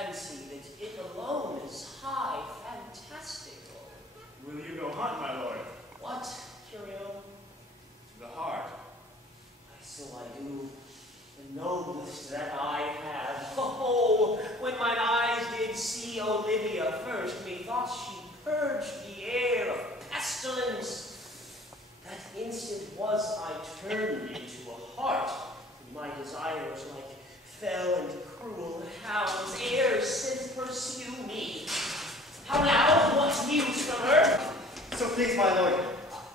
fancy that it alone is high fantastical. Will you go hunt, my lord? What, Curio? To the heart. So I do. The noblest that I have. Oh, when mine eyes did see Olivia first, methought she purged the air of pestilence. That instant was I turned into a hart, and my desires like fell and cruel hounds ere since pursue me. How now? What news from her? So please, my lord,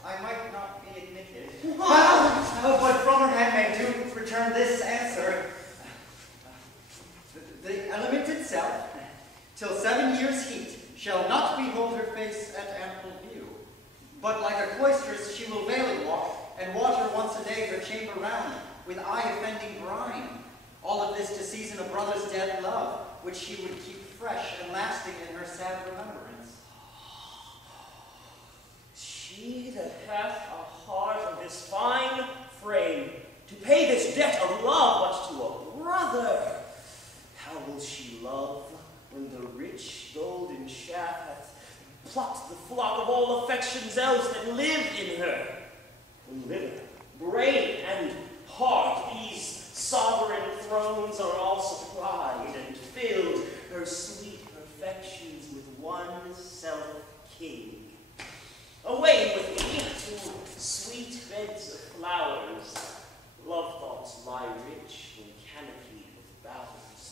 I might not be admitted. But from her handmaid do return this answer. The element itself, till 7 years' heat, shall not behold her face at ample view. But like a cloistress she will veiling walk, and water once a day her chamber round, with eye-offending brine. All of this to season a brother's dead love, which she would keep fresh and lasting in her sad remembrance. She that hath a heart of this fine frame, to pay this debt of love but to a brother, how will she love when the rich golden shaft hath plucked the flock of all affections else that live in her? When liver, brain, and heart, these sovereign thrones are all supplied and filled, her sweet perfections with one self-king. Away with me to sweet beds of flowers. Love thoughts lie rich when canopied with bowers.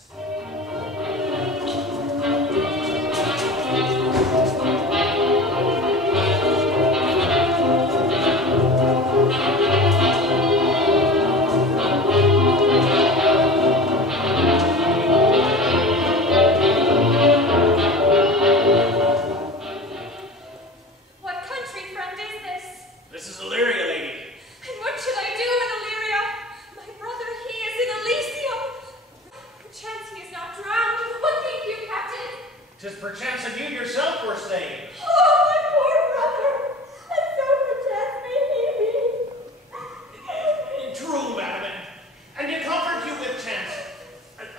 Perchance of you yourself were saying. Oh, my poor brother! And so perchance may he be. True, madam, and to comfort you with chance,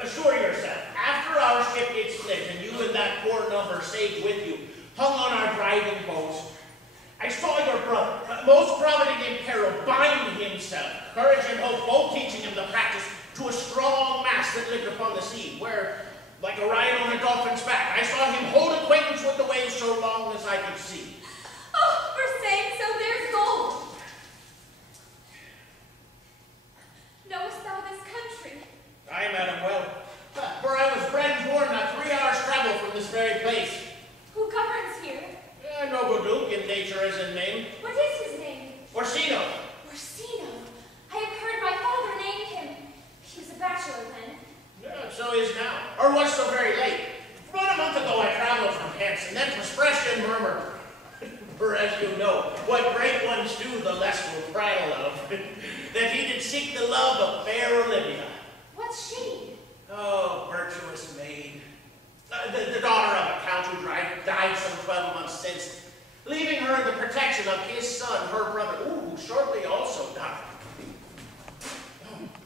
assure yourself, after our ship did split, and you and that poor number stayed with you, hung on our driving boats, I saw your brother, most provident in peril, bind himself, courage and hope, both teaching him the practice to a strong mass that lived upon the sea, where, like a ride on a dolphin's back, I saw him hold acquaintance with the waves so long as I could see. Oh, for saying so, there's gold. Knowest thou this country? Aye, madam, well, for I was bred and born not 3 hours' travel from this very place. Who governs here? A noble duke in nature as in name. What is his name? Orsino. Orsino. I have heard my father name him. He was a bachelor then. Yeah, so is now. Or was so very late. About a month ago I traveled from hence, and then 'twas fresh and murmur. For as you know, what great ones do, the less will prattle of. That he did seek the love of fair Olivia. What's she? Oh, virtuous maid. The daughter of a count who died some 12 months since, leaving her in the protection of his son, her brother, who shortly also died.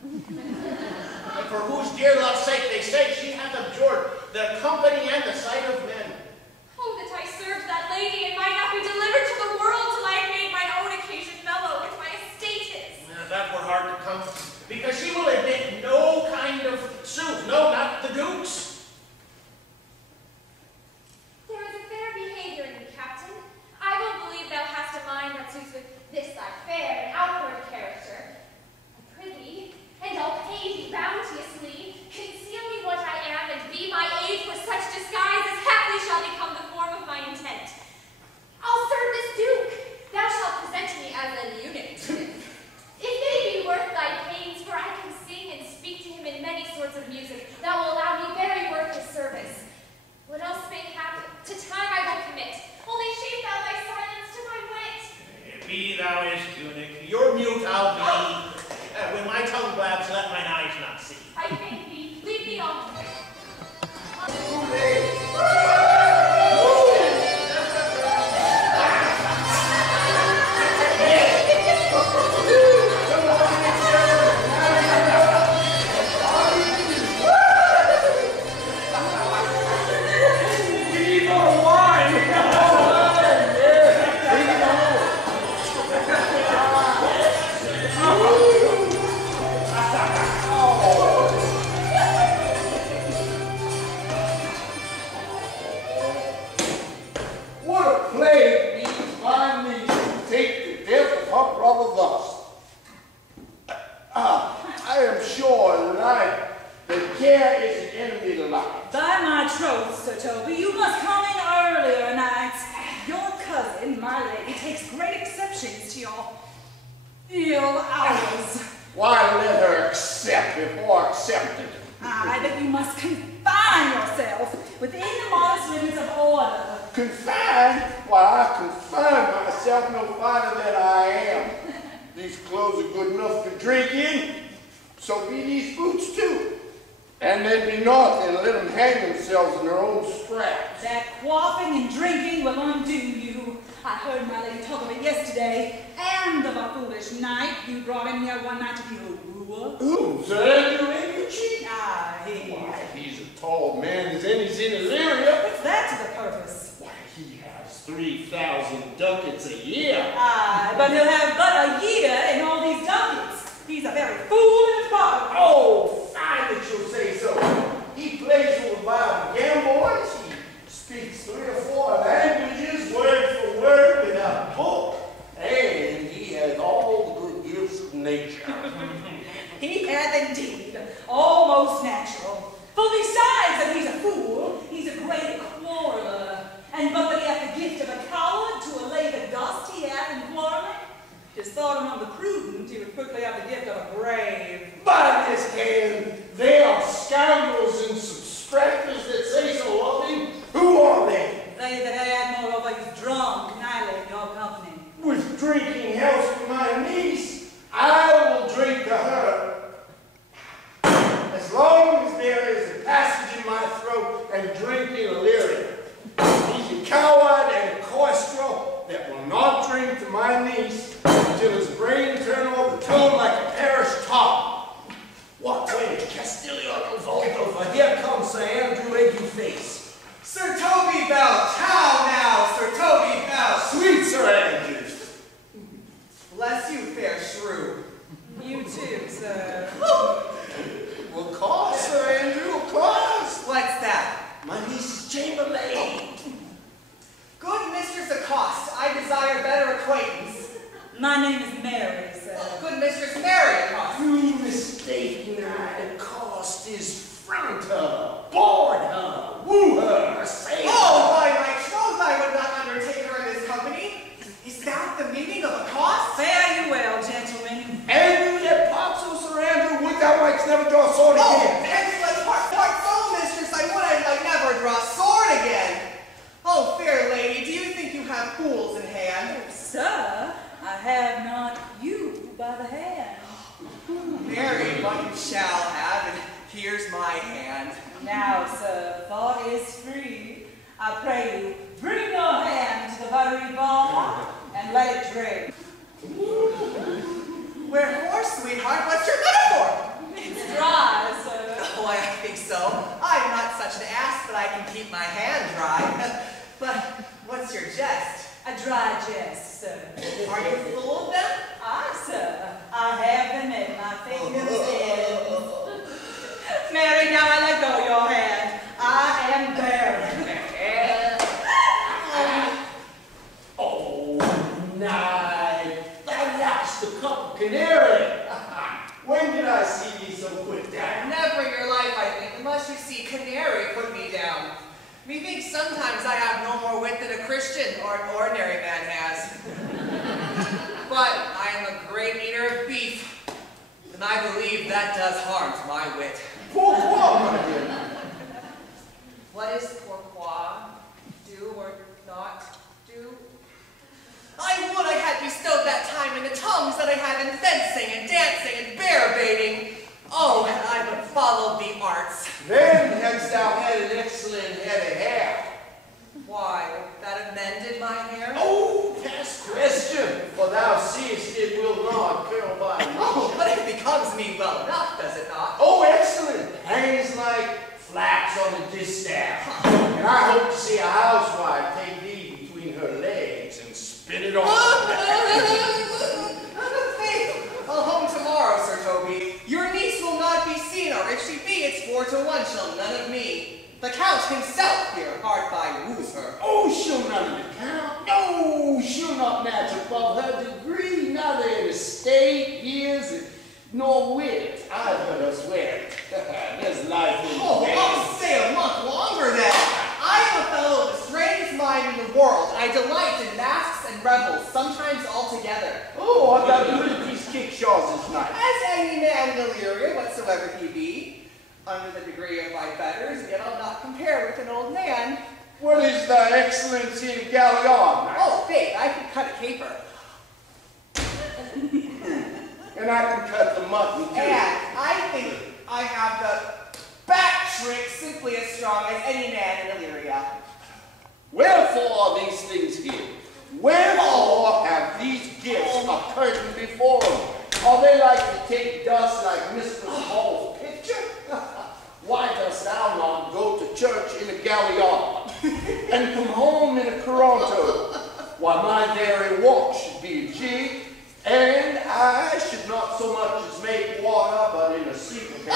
And for whose dear love's sake they say she hath abjured the company and the sight of men. Oh, that I served that lady and might not be delivered to the world till I had made mine own occasion mellow as my estate is. That were hard to come, because she will admit no kind of suit, no, not the duke's. There is a fair behavior in thee, Captain. I will believe thou hast a mind that suits with this thy fair and outward character. I prithee, and I'll pay thee bounteously, conceal me what I am, and be my aid for such disguise as haply Sir Toby, you must come in earlier nights. Your cousin, my lady, takes great exceptions to your ill hours. Why let her accept before accepted? Aye, but you must confine yourself within the modest limits of order. Confined? Why, I confine myself no finer than I am. These clothes are good enough to drink in, so be these boots too. And they'd be naughty and let them hang themselves in their own straps. That quaffing and drinking will undo you. I heard my lady talk of it yesterday, and of a foolish knight you brought in here one night to be her wooer. Who, Sir Andrew English? Aye, Why, he's a tall man as any's in Illyria. what's that to the purpose? Why, he has 3,000 ducats a year. Aye, but he'll have but a year in all these ducats. He's a very fool and a bottom. Oh, fine that you'll say so. He plays with wild gamboys. He speaks 3 or 4 languages, word for word, without a book. And he has all the good gifts of nature. He hath indeed, almost natural. For besides that he's a fool, he's a great quarreler. And but that he hath the gift of a coward to allay the dust he hath in quarreling, 'tis thought among the prudent he would quickly have the gift of a grave. By this hand, they are scoundrels and subtractors that say so of him. Who are they? They that add, moreover, he's drunk, annihilate your company. With drinking health to my niece, I will drink to her. As long as there is a passage in my throat and drink in Illyria. He's a coward and a coistrel that will not drink to my niece until his brain turn over the tongue like a parish top. What way to Castiglione Volto, for here comes Sir Andrew Egg-You-Face. Sir Toby Bell, how now, Sir Toby Bell? Sweet Sir Andrew. Bless you, fair shrew. You too, sir. Of course, Sir Andrew, of course. What's that? My niece's chambermaid. Good Mistress Accost, I desire better acquaintance. My name is Mary, sir. Good Mistress Mary Accost. You mistake not. Accost is front her, board her, woo her, say Oh, by my troth, I would not undertake her in this company. Is that the meaning of accost? Fare you well, gentlemen. Andrew, that pops, oh, Sir Andrew, would thou likes never draw a sword Oh, again. hence let's part so, mistress, I would I never draw sword again. Oh, fair lady, do you think you have fools in hand? Sir, I have not you by the hand. Marry what you shall have, and here's my hand. Now, sir, thought is free. I pray you, bring your hand to the buttery bar and let it drink. Wherefore, sweetheart, what's your metaphor? It's dry, sir. Why, I think so. I'm not such an ass, but I can keep my hand dry. But what's your jest? A dry jest, sir. Are you full of them? Aye, sir. I have them at my fingers' ends. Mary, now I let go your hand. I am barren. Oh, nice. Thou lost the cup of canary. When did I see thee so put down? Never in your life, I think, unless you see canary put me down. Methinks sometimes I have no more wit than a Christian or an ordinary man has. But I am a great eater of beef, and I believe that does harm to my wit. Pourquoi, my dear? What is pourquoi? Do or not do? I would I had bestowed that time in the tongues that I had in fencing and dancing and bear baiting. Oh, had I but followed the arts. Then hadst thou had an excellent head of hair. Why, would that have mended my hair? Oh, past question, for thou seest it will not curl by nature. Oh, but it becomes me well enough, does it not? Oh, excellent. Hangs like flax on a distaff. And I hope to see a housewife take thee between her legs and spin it on. I'll home tomorrow, Sir Toby. Your niece will not be seen, or if she be, it's 4 to 1, she'll none of me. The Count himself here hard by woos her. Oh, she'll none of the Count. No, she'll not match above her degree, neither in estate, years, nor wit. I've heard her swear it. There's life in Oh, I'll stay a month longer then. I under the degree of my betters, yet I'll not compare with an old man. What is thy excellency in galleon? Oh, faith, I can cut a caper. And I can cut the mutton too. And I think I have the back trick simply as strong as any man in Illyria. Wherefore are these things here? Wherefore have these gifts a curtain before them? Are they like to take dust like Mistress Hall's picture? Why dost thou not go to church in a galleon and come home in a coronto? Why, my very walk should be a jig, and I should not so much as make water, but in a suitcase.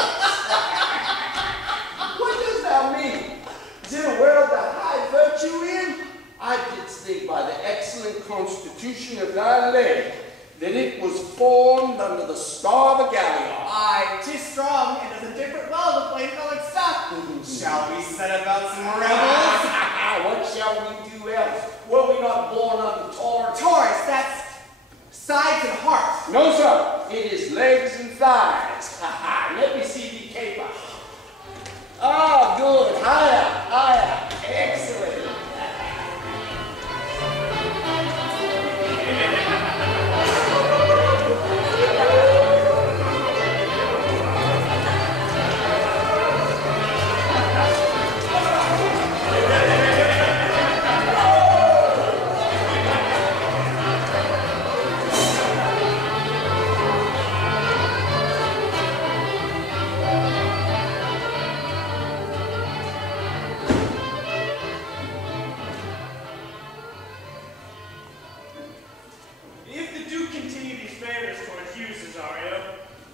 What dost thou mean? Is it a world that high virtue in? I didst think by the excellent constitution of thy leg that it was formed under the star of a galleon. Aye, 'tis strong and does a different well to plain-colored stuff. Shall we set about some revels? What shall we do else? Were we not born under Taurus? Taurus, that's sides and heart. No, sir. It is legs and thighs. Let me see thee caper. Ah, good. Higher, higher. Excellent.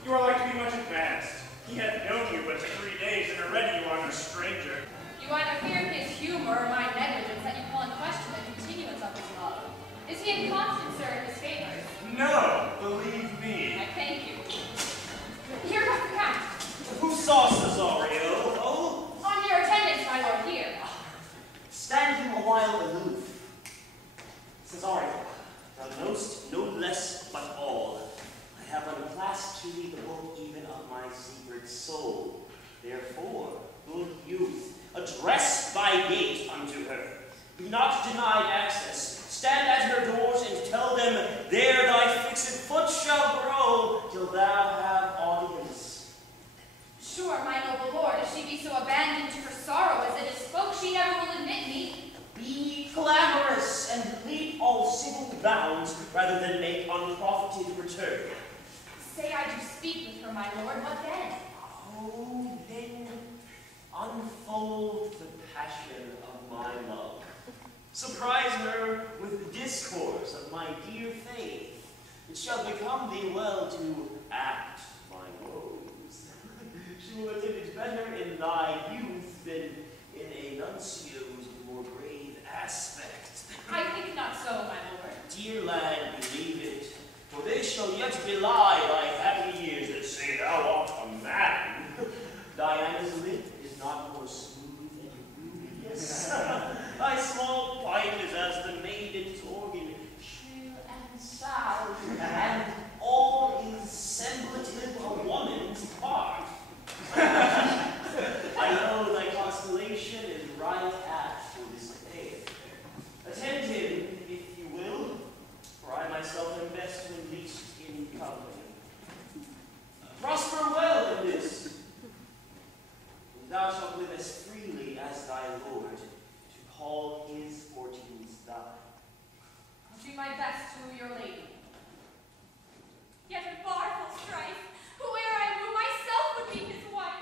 You are like to be much advanced. He hath known you but 3 days, and already you are a stranger. You either fear his humor or my negligence that you call in question the continuance of his love. Is he inconstant, sir, in his favors? No, believe me. I thank you. Here comes the count. Who saw Cesario? Oh, On your attendance, my lord, here. stand him a while aloof. Cesario, thou knowst no less but all. I have unclasped to thee the book even of my secret soul. Therefore, good youth, address thy gate unto her. Be not denied access. Stand at her doors and tell them, there thy fixed foot shall grow till thou have audience. Sure, my noble lord, if she be so abandoned to her sorrow as it is spoke, she never will admit me. Be clamorous and leap all civil bounds rather than make unprofited return. Say I do speak with her, my lord, what then? Oh, then unfold the passion of my love. Surprise her with discourse of my dear faith. It shall become thee well to act my woes. She will attend it better in thy youth than in a nuncio's more grave aspect. I think not so, my lord. Dear lad, believe it, for they shall yet belie thy happy years that say thou art a man. Diana's lip is not more smooth and rubious. Thy small pipe is as the maiden's organ, shrill and sound, and all is semblative a woman's part. I know thy constellation is right apt for this affair. Attend him, if you will, for I myself am best when least in company. Prosper well in this, and thou shalt live as freely as thy lord, to call his fortunes thine. I'll do my best to woo your lady. Yet a barful strife, whoe'er I woo myself would be his wife.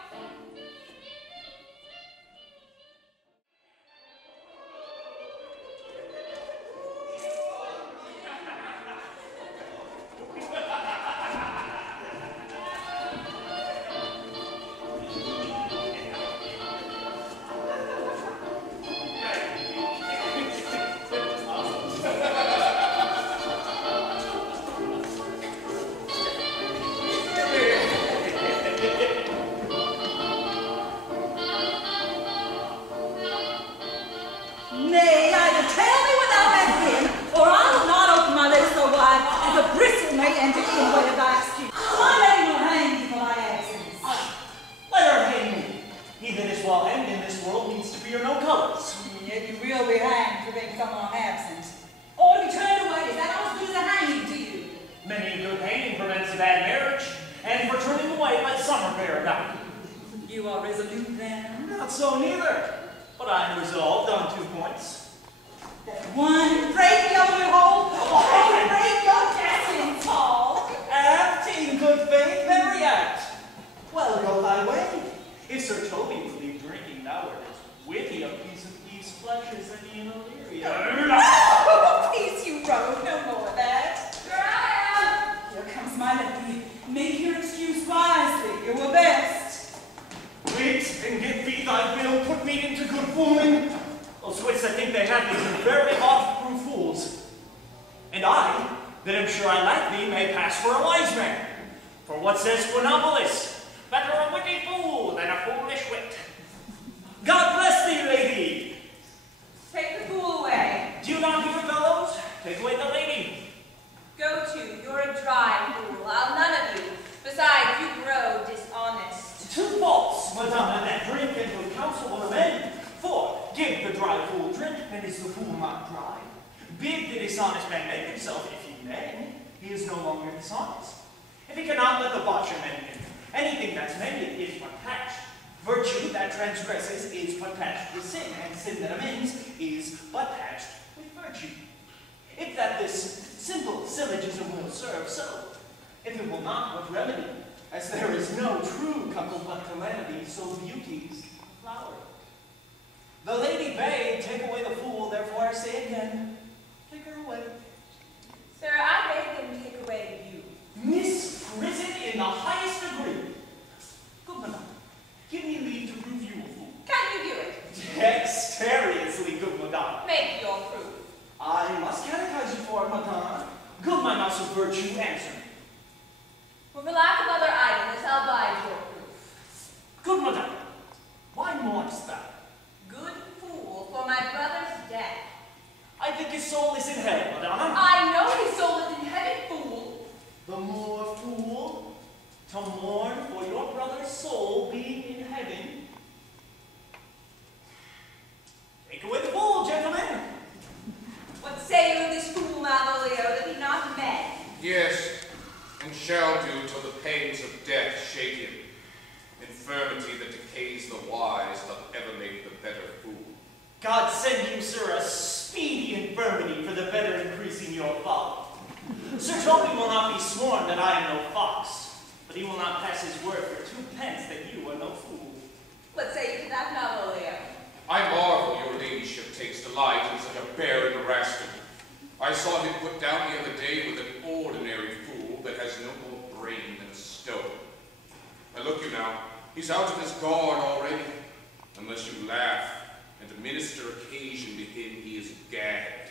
no colors. Yet you will be hanged for being someone absent. Or to be turned away, is that all as good as a hanging to you? Many a good hanging prevents a bad marriage, and for turning away let summer bear about. You are resolute then? Not so neither, but I am resolved on 2 points. That one, break your hold, or break your destiny tall. Act in good faith, very act. Well, go thy way. If Sir Toby will leave drinking, thou art as witty a piece of thieves' flesh as any in Illyria. Peace, you rogue, no more of that. Here I am. Here comes my lady. Make your excuse wisely, it were best. Wait, and get thee thy bill, put me into good fooling. Those wits that think they have me are very oft-proof fools. And I, that am sure I like thee, may pass for a wise man. For what says Quinopolis? Better a witty fool than a foolish wit. God bless thee, lady. Take the fool away. Do you not hear, fellows? Take away the lady. Go to, you're a dry fool, I'll none of you. Besides, you grow dishonest. 2 faults, madame, that drink and good counsel will amend. For, give the dry fool drink, and is the fool not dry? Bid the dishonest man make himself, if he may, he is no longer dishonest. If he cannot, let the botcher mend him. Anything that's mended is but patched. Virtue that transgresses is but patched with sin, and sin that amends is but patched with virtue. If that this simple syllogism will serve, so. If it will not, what remedy? As there is no true couple but calamity, so beauty's flower. The lady bade, take away the fool, therefore I say again, take her away. Sir, I beg them take away you. Misprison in the highest degree. Good madame, give me leave to prove you a fool. Can you do it? Dexterously, good madame. Make your proof. I must catechize you for it, madame. Good my mouse of virtue, answer me. For lack of other idleness, I'll bide your proof. Good madame, why mournest thou? Good fool, for my brother's death. I think his soul is in heaven, madame. I know his soul is in heaven, fool. The more fool to mourn for your brother's soul being in heaven. Take away the fool, gentlemen. What say you of this fool, Malvolio, that he not men? Yes, and shall do till the pains of death shake him. Infirmity that decays the wise doth ever make the better fool. God send you, sir, a speedy infirmity for the better increasing your folly. Sir Toby will not be sworn that I am no fox, but he will not pass his word for 2 pence that you are no fool. What say you to that, Malvolio? I marvel your ladyship takes delight in such a barren rascal. I saw him put down the other day with an ordinary fool that has no more brain than a stone. I look you now, he's out of his guard already. Unless you laugh and administer occasion to him, he is gagged.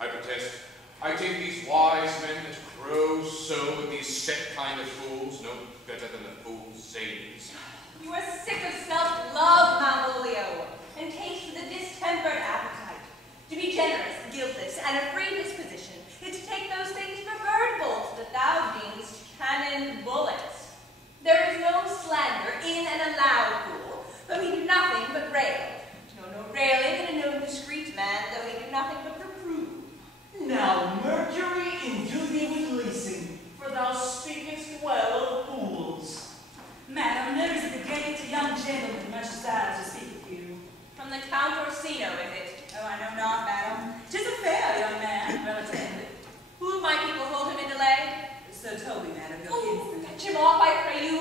I protest, I take these wise men that grow so with these set kind of fools no better than the fool's zanies. You are sick of self-love, Malvolio, and taste with a distempered appetite. To be generous, guiltless, and a free disposition is to take those things for bird bolts that thou deemest cannon bullets. There is no slander in an allowed fool, though he do nothing but rail. No railing in a known discreet man, though he do nothing but reprove. Now, Mercury endue thee with leasing, for thou speakest well of fools. Madam, there is at the gate a young gentleman much desired to speak with you. From the Count Orsino, is it? Oh, I know not, madam. 'Tis a fair young man, well attended. Who of my people hold him in delay? Sir Toby, madam, your Oh, kinsman. fetch him off, I pray you.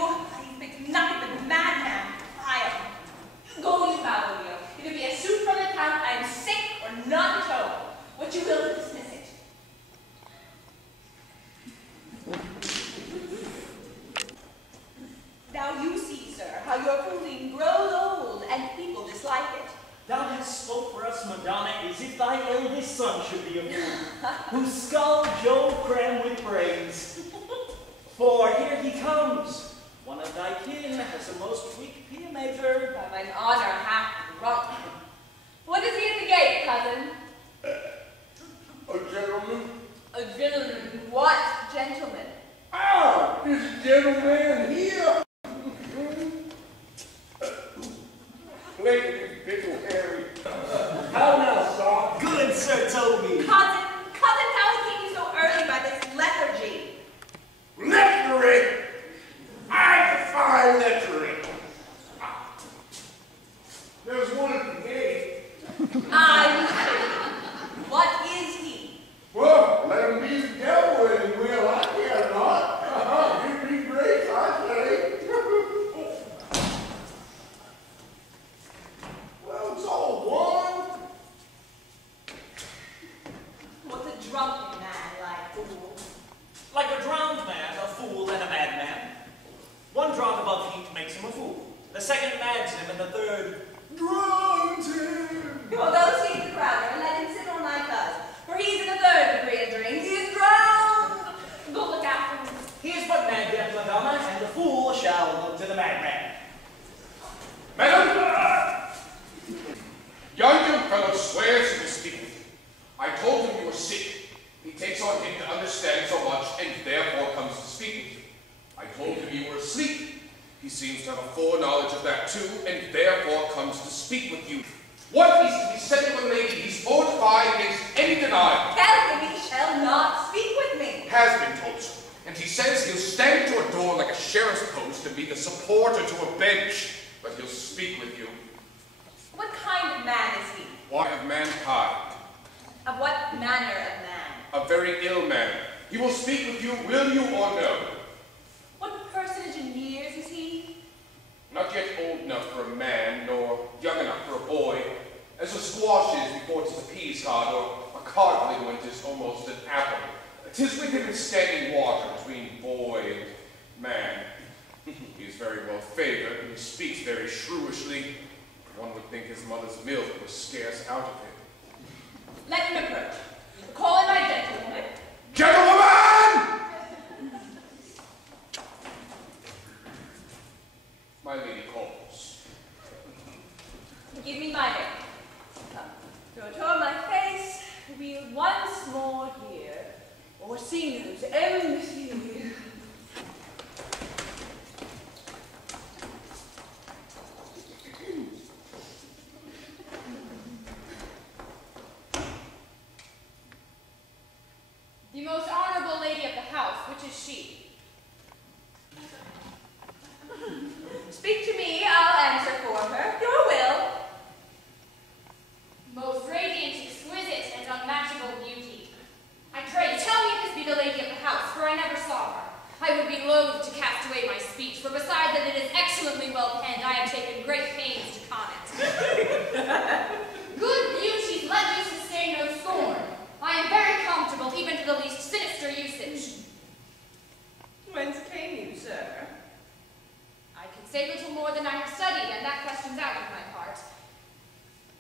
He thinks nothing but madman. Go you, Malvolio. If it be a suit from the Count, I am sick or not at all. What you will to dismiss it. Now you see, sir, how your fooling grows old and people dislike it. Thou hast spoke for us, Madonna, as if thy eldest son should be a fool, whose skull Joe crammed with brains. For here he comes. One of thy kin has a most weak peometer. By mine honor hath drunk. What is he at the gate, cousin? A gentleman? A gentleman. What gentleman? Ah, this gentleman here. Play with his pickle hair. sir told me. Cousin, how came you so early by this lethargy? Lethargy! I defy lethargy. There's one at the gate. I see. What is he? Well, let him be the devil and we'll like it or not. Give me grace, I say. Well, it's all one. What's a drunken man like, fool? Like a drowned man, a fool, and a madman. One drunk above heat makes him a fool. The second mads him, and the third drowns him. Well, go see the crowner and let him sit on my cuz, for he's in the third degree of drink. He is drowned. Go look after him. He is but mad, deaf Madonna, and the fool shall look to the madman. Madam! Young fellow swears he will speak with you. I told him you were sick. He takes on him to understand so much, and therefore comes to speak with you. I told him you were asleep. He seems to have a foreknowledge of that too, and therefore comes to speak with you. What is to be said to a lady he's fortified against any denial? Tell him he shall not speak with me. Has been told so. And he says he'll stand to a door like a sheriff's post and be the supporter to a bench, but he'll speak with you. What kind of man is he? Why of mankind? Of what manner of man? A very ill man. He will speak with you, will you or no? What personage in years is he? Not yet old enough for a man, nor young enough for a boy, as a squash is before 'tis a peas cod, or a codling when 'tis almost an apple. 'Tis with him in standing water between boy and man. He is very well favored, and he speaks very shrewishly. One would think his mother's milk was scarce out of him. Let him approach. Call him my gentlewoman. Gentlewoman! My lady calls. Give me my ring. Throw it over my face. We'll once more hear Orsino's MC. The most honorable lady of the house, which is she? Speak to me, I'll answer for her. Your will. Most radiant, exquisite, and unmatchable beauty. I pray, tell me if this be the lady of the house, for I never saw her. I would be loath to cast away my speech, for beside that it is excellently well penned, I have taken great pains to con it. Good beauties, let me sustain no scorn. I am very comfortable, even to the least sinister usage. Whence came you, sir? I can say little more than I have studied, and that question's out of my part.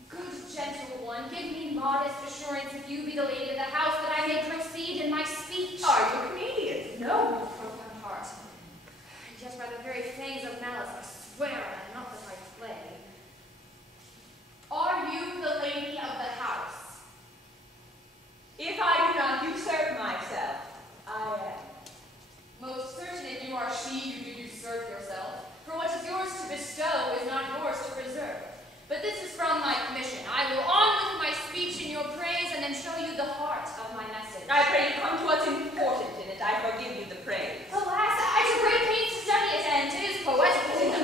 Good gentle one, give me modest assurance if you be the lady of the house, that I may proceed in my speech. Are you a comedian? No, profound heart. And yet by the very fangs of malice, I swear I am not that I play. Are you the lady of the house? If I do not usurp myself, I am. Most certain if you are she, you do usurp yourself. For what is yours to bestow is not yours to preserve. But this is from my commission. I will on with my speech in your praise, and then show you the heart of my message. I pray you come to what's important in it. I forgive you the praise. Alas, I took great pains to study it, and it is poetic in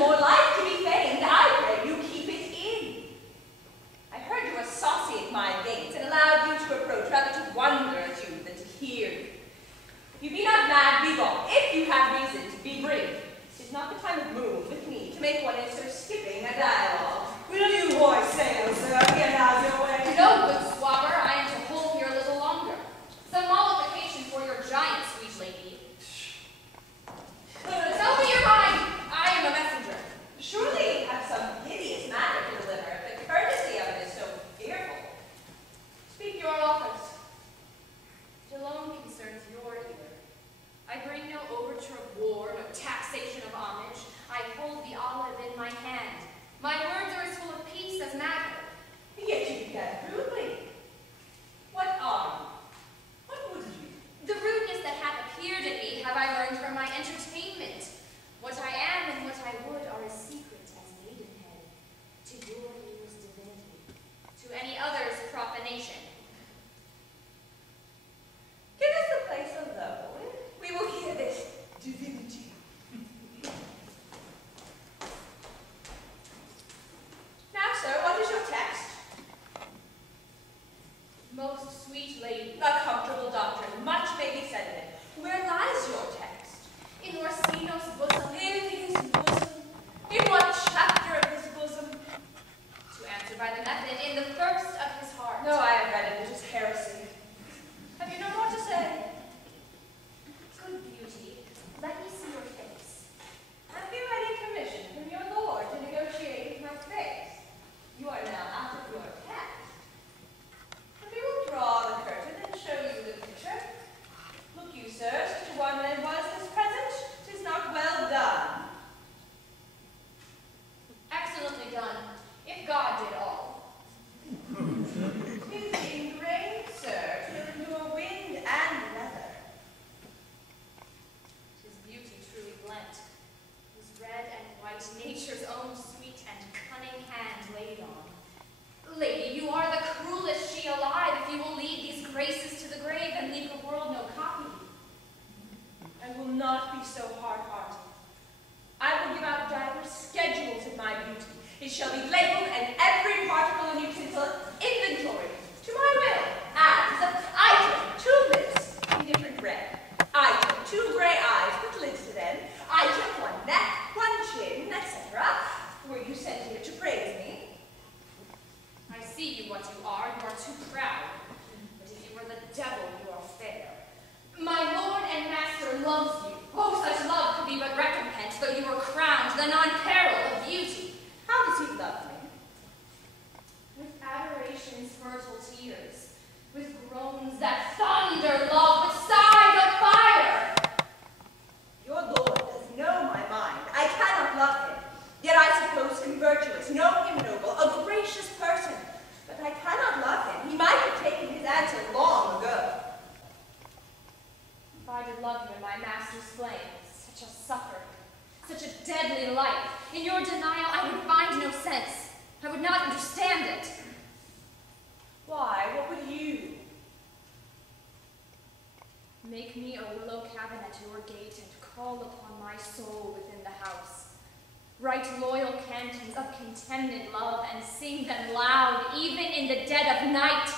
what you are too proud. But if you were the devil, you are fair. My lord and master loves you. Oh, such love could be but recompense, though you were crowned the non-peril of beauty. How does he love me? With adoration's fertile tears, with groans that thunder love, with sighs of fire. Your lord does know my mind. I cannot love him. Yet I suppose him virtuous, know him noble, a gracious person. But I cannot love him. He might have taken his answer long ago. If I did love you in my master's flame, such a suffering, such a deadly life, in your denial I would find no sense. I would not understand it. Why, what would you? Make me a willow cabin at your gate and call upon my soul within the house. Write loyal cantons of contemned love and sing them loud, even in the dead of night.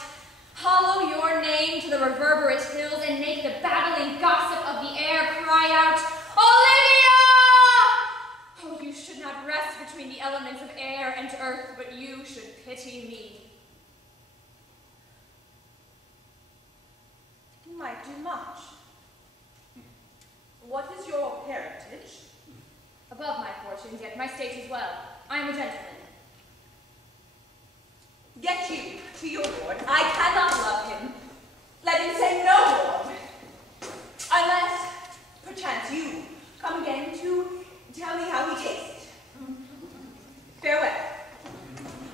Hollow your name to the reverberate hills and make the babbling gossip of the air cry out, Olivia! Oh, you should not rest between the elements of air and earth, but you should pity me. You might do much. What is your parentage? Above my fortunes, yet my state is well. I am a gentleman. Get you to your lord. I cannot love him. Let him say no more. Unless, perchance, you come again to tell me how he tastes. Farewell.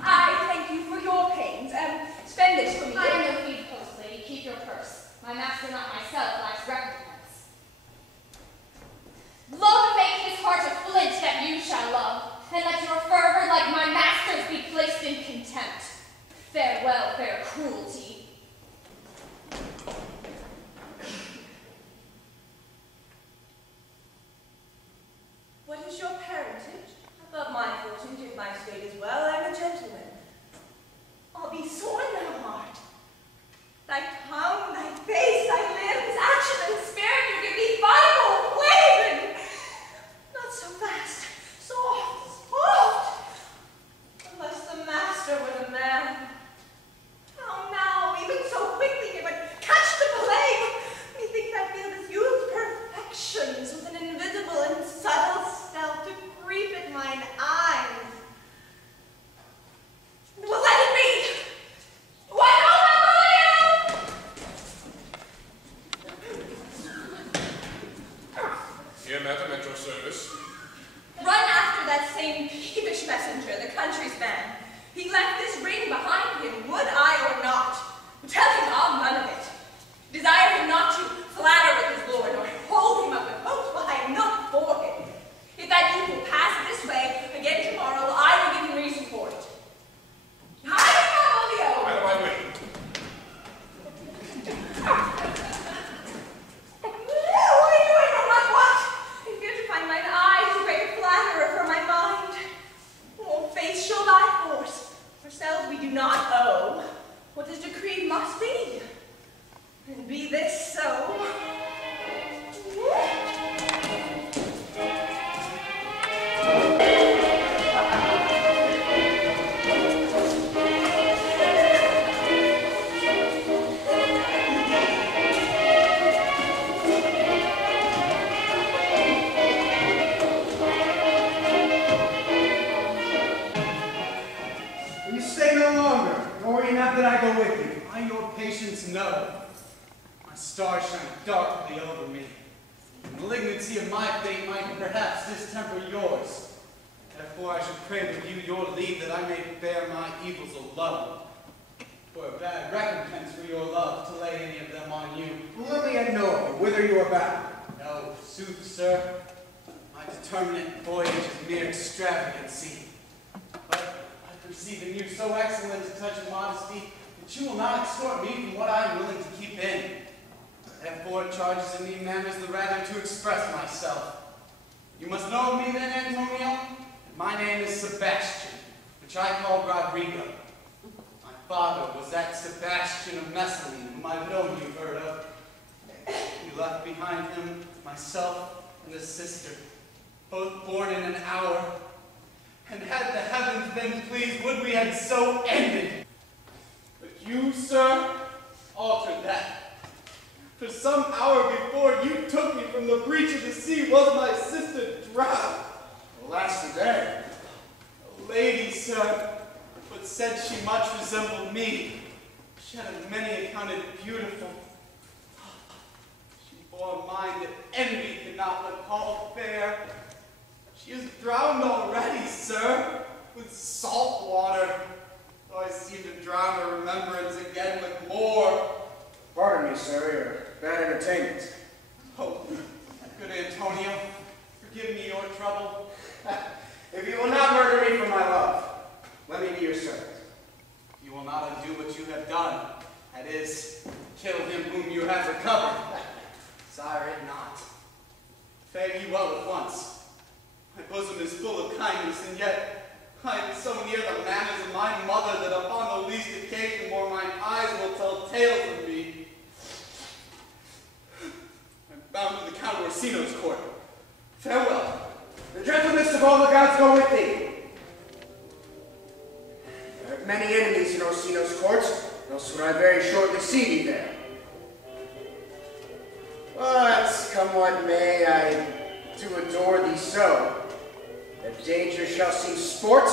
I thank you for your pains, and spend this for me. I am no feed post, lady. Keep your purse. My master, not myself, lacks recompense. Love make his heart a flint that you shall love, and let your fervor, like my master's, be placed in contempt. Farewell, fair cruelty. What is your parentage? Above my fortune, if my state is well, I am a gentleman. I'll be sore in thy heart. Thy tongue, thy face, thy limbs, action and spirit, you give me vital waving. Not so fast, soft, soft. Unless the master were the man. How now, even so quickly, he would catch the plague. Methinks I feel this youth's perfections with an invisible and subtle stealth to creep at mine eyes. Well, let it be. What Here, madam, at your service. Run after that same peevish messenger, the country's man. He left this ring behind him, would I or not. Tell him I'll none of it. Desire him not to flatter with his lord, or hold him up with hopes while I am not for him. If that youth will pass this way again tomorrow, I will give him reason for it. Hi, Malvolio! Out of my way. What are you doing, or what? I fear to find mine eyes a greater flatterer for my mind. Oh, face show thy force. Ourselves we do not owe. What is decreed must be. And be this so. You stay no longer, nor worry not that I go with you. I your patience know. My stars shine darkly over me. The malignancy of my fate might perhaps distemper yours. Therefore I should pray with you your leave that I may bear my evils alone. For a bad recompense for your love to lay any of them on you. Well, let me yet know of you, whither you are bound. No, sooth, sir, my determinate voyage is mere extravagancy. But I perceive in you so excellent a touch of modesty that you will not extort me from what I am willing to keep in. Therefore it charges in me manners the rather to express myself. You must know of me then, Antonio? My name is Sebastian, which I call Rodrigo. My father was that Sebastian of Messaline, whom I've known you've heard of. He left behind him myself and a sister, both born in an hour. And had the heavens been pleased, would we had so ended. some hour before you took me from the breach of the sea was my sister drowned. Alas, the day. A lady, sir, but said she much resembled me. She had a many accounted beautiful. She bore a mind that envy could not but call fair. She is drowned already, sir, with salt water. Though I seem to drown her remembrance again with more. Pardon me, sir, your bad entertainment. Oh, good Antonio, forgive me your trouble. If you will not murder me for my love, let me be your servant. You will not undo what you have done. That is, kill him whom you have recovered. Desire it not. Fare ye well at once. My bosom is full of kindness, and yet I am so near the manners of my mother that upon the least occasion more mine eyes will tell tales of me. I'm bound to the Count Orsino's court. Farewell. The gentleness of all the gods go with thee. There are many enemies in Orsino's court, else would I very shortly see thee there. But, come what may, I do adore thee so, that danger shall seem sport,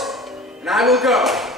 and I will go.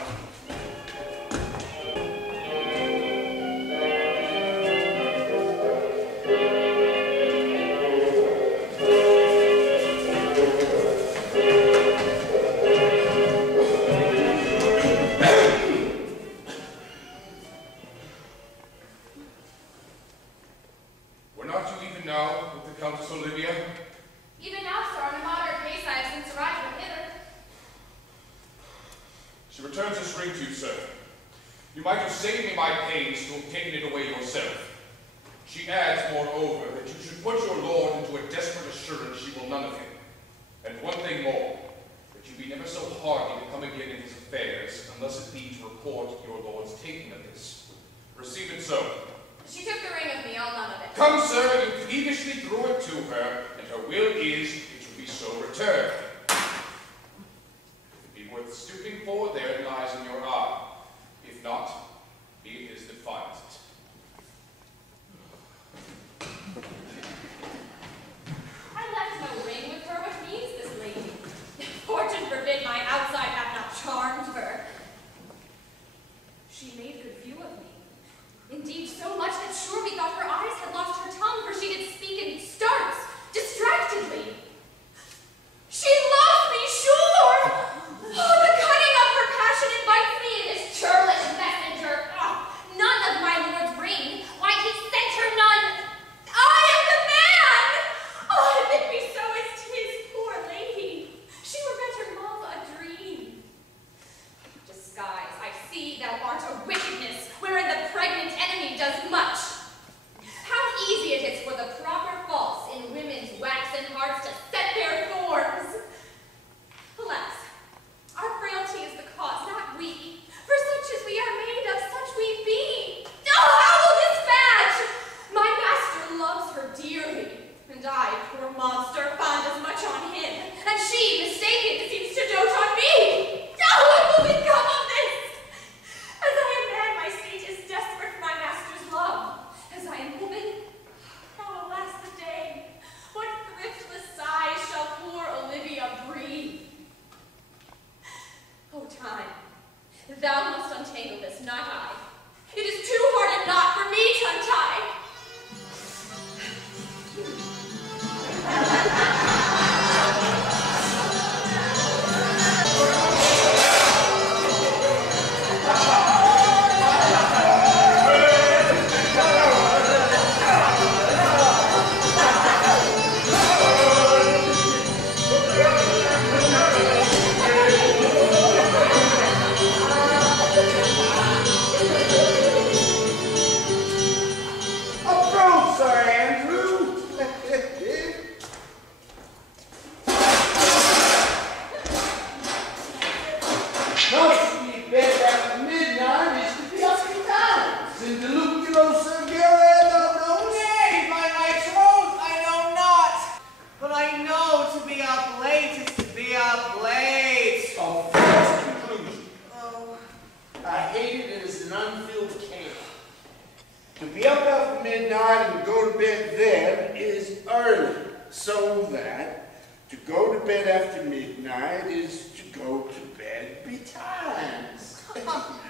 To be up after midnight and go to bed then is early, so that to go to bed after midnight is to go to bed betimes.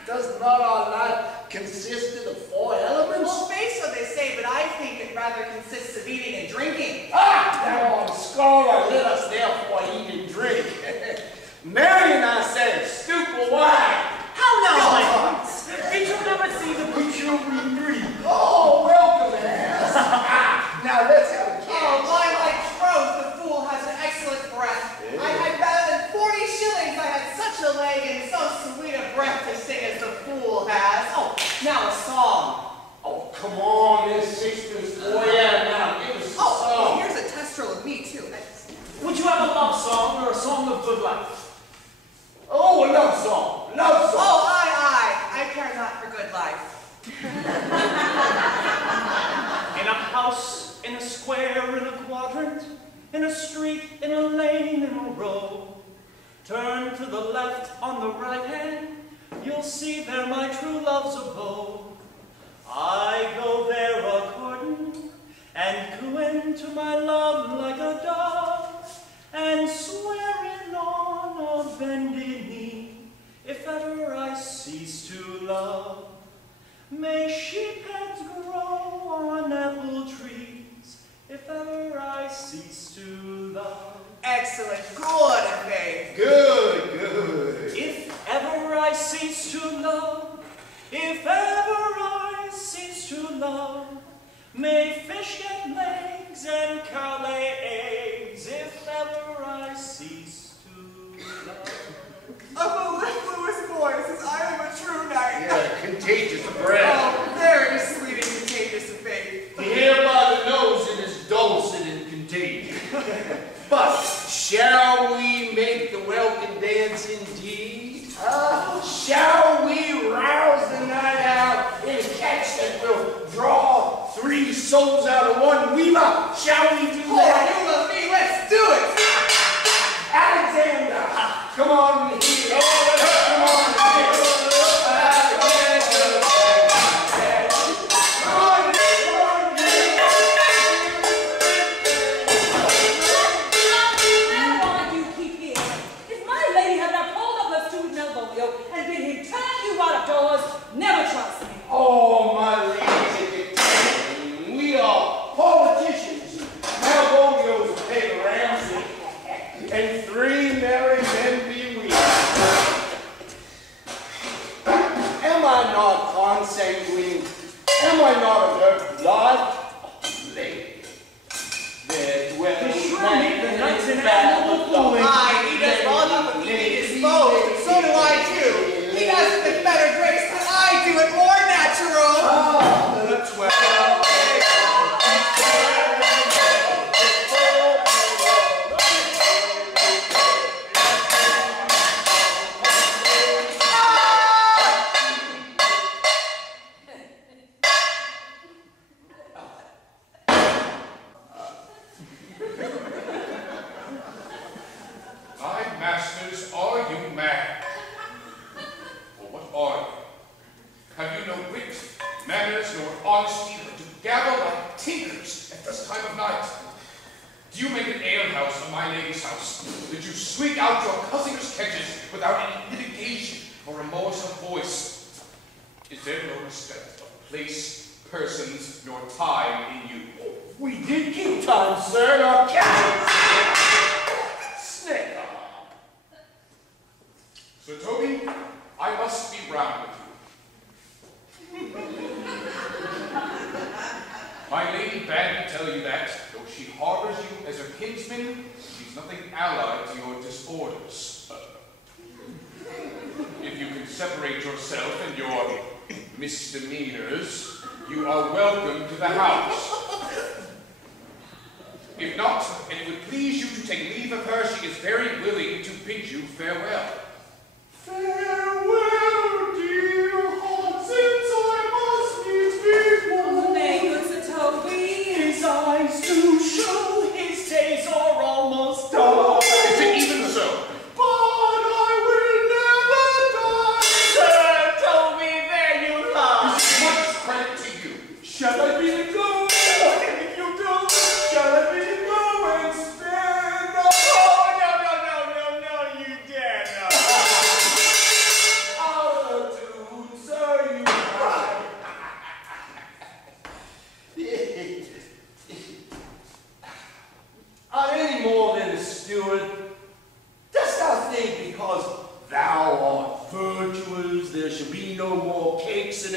Does not our life consist of the 4 elements? Well, faith, so they say, but I think it rather consists of eating and drinking. Ah! Thou art a scholar, let us therefore eat and drink. Marry ourselves, stupid wine. How now, my hearts? Did you never see the picture we breathe? Oh, welcome, ass. Now let's have a kiss. Oh, my troth, the fool has an excellent breath. Yeah. I had better than 40 shillings. I had such a leg and so sweet a breath to sing as the fool has. Oh, now a song. Oh, come on, Miss Sixpence. Oh, yeah, now give us a song. Here's a testrel of me, too. Would you have a love song or a song of good life? Oh, a love song. Love song. Oh, aye. I care not for good life. In a house, in a square, in a quadrant, in a street, in a lane, in a row. Turn to the left, on the right hand, you'll see there my true love's abode. I go there a-courting, and cooing to my love like a dove, and swearing on a bended knee, if ever I cease to love. May sheepheads grow on apple trees, if ever I cease to love. Excellent. Good, faith. Good. If ever I cease to love, if ever I cease to love, may fish get legs and cow lay eggs, if ever I cease to love. A mellifluous voice, as I am a true knight. Yeah, contagious of breath. Oh, very sweet and contagious of faith. To hear by the nose it is dulcet and contagious. But shall we make the welcome dance indeed? Shall we rouse the night out in a catch that will draw 3 souls out of one weaver? Shall we do that? You love me, let's do it! Alexander, come on here. Come on here. Oh, my ladies, we are politicians, Malvolio's paper Ramsey, and 3 merry men be we. Am I not consanguine? Am I not of her blood? Lady, there dwells man the knights in battle of the Aye, he does well enough of keeping his foes, and so do I too. He does it with better grace, but I do it more natural. the 12th. My masters, are you mad? Or what are you? Have you no wit, manners, nor honesty, but to gabble like tinkers at this time of night? Do you make an alehouse of my lady's house? Did you squeak out your cousin's catches without any mitigation or remorse of voice? Is there no respect of place, persons, nor time in you? We did keep time, sir, nor cats. Snake. Sir Toby, I must be round with you. My lady bade me tell you that, though she harbors you as her kinsman, she's nothing allied to your disorders. If you can separate yourself and your misdemeanors, you are welcome to the house. If not, and it would please you to take leave of her, she is very willing to bid you farewell. Farewell, dear heart, since I must needs be one. Nay, good Sir Toby. His eyes do show his days are almost done. Is it even so? But I will never die. Sir Toby, there you lie. This is much credit to you.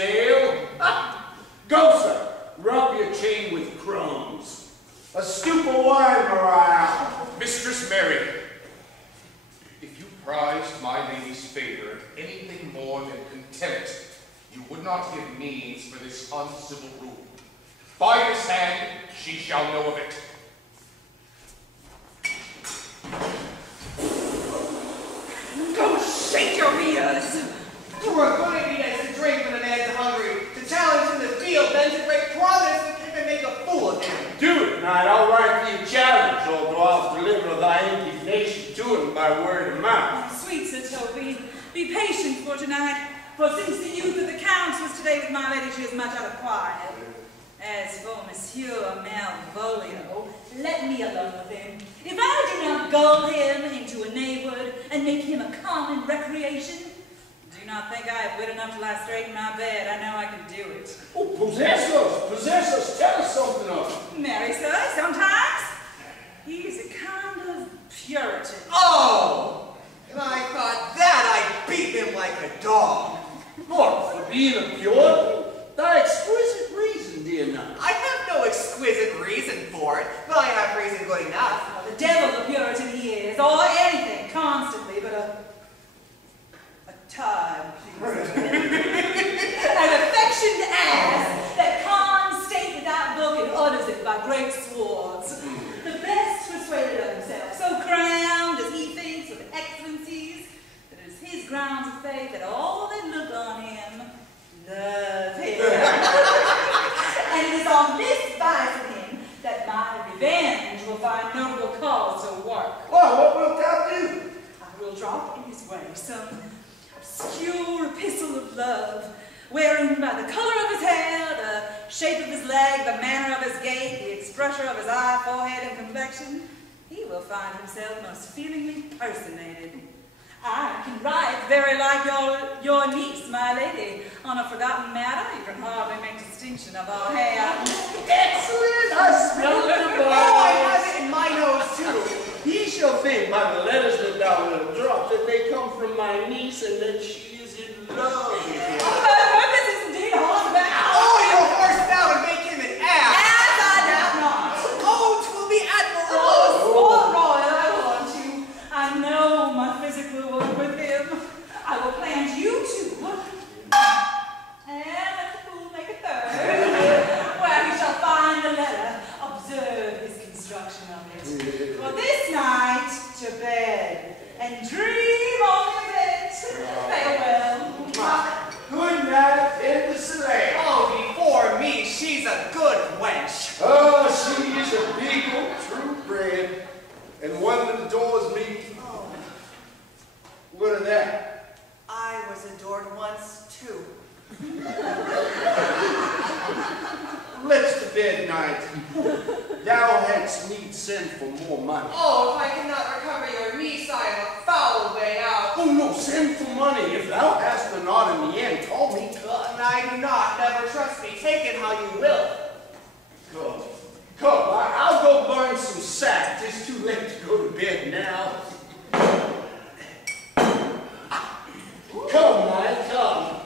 sail. Go, sir. Rub your chain with crumbs. A stoop of wine, Mariah. Mistress Mary, if you prized my lady's favor anything more than contempt, you would not give means for this uncivil rule. By this hand, she shall know of it. Go shake your ears! You were good at eating to drink when a man's hungry, to challenge in the field, then to break promise and make a fool of him. Do it, knight. I'll write thee a challenge, although I'll deliver thy indignation to him by word of mouth. Sweet Sir Toby, be patient for tonight, for since the youth of the Count was today with my lady, she is much out of quiet. As for Monsieur Malvolio, let me alone with him. If I do not gull him into a neighborhood and make him a common recreation, do not think I have wit enough to lie straight in my bed. I know I can do it. Oh, possess us, tell us something of him. Marry, sir, sometimes he's a kind of Puritan. Oh! And I thought that I'd beat him like a dog. What, for being a Puritan? Thy exquisite reason, dear knight. I have no exquisite reason for it, but I have reason good enough. The devil of Puritan he is, or anything, constantly, but a time pleaser. An affectioned ass that can't state without book and utters it by great swords. The best persuaded of himself, so crowned as he thinks with excellencies, that it is his grounds of faith that all that look on him love him. And it is on this vice of him that my revenge will find notable cause to work. Well, what wilt thou do? I will drop in his way some obscure epistle of love, wherein by the color of his hair, the shape of his leg, the manner of his gait, the expression of his eye, forehead, and complexion, he will find himself most feelingly personated. I can write very like your niece, my lady. On a forgotten matter, you can hardly make distinction of our hair. Excellent! I smell the Oh, I have it in my nose, too. He shall think by the letters that thou wilt drop that they come from my niece and that she is in love with him. This is indeed horseback. Oh, you'll horse down and make him an ass. As I doubt not. Oh, 'twill be admirable. Oh, sport royal, I want you. I know my physic will work with him. I will plant you two. And let the fool make a third, where he shall find the letter, observe his construction of it. For this night, to bed, and dream on your bed. Farewell. Good night, in the sleigh. Oh, before me, she's a good wench. Oh, she is a beagle, true bred, and one that adores me. Oh, What of that? I was adored once, too. Let's to bed, knight. Thou hadst need send for more money. Oh, if I cannot recover your niece, I am a foul way out. Oh, no, send for money. If thou hast the not in the end, call me cut. And I do not, never trust me, take it how you will. Come, I'll go burn some sack. 'Tis too late to go to bed now. Come, knight, come.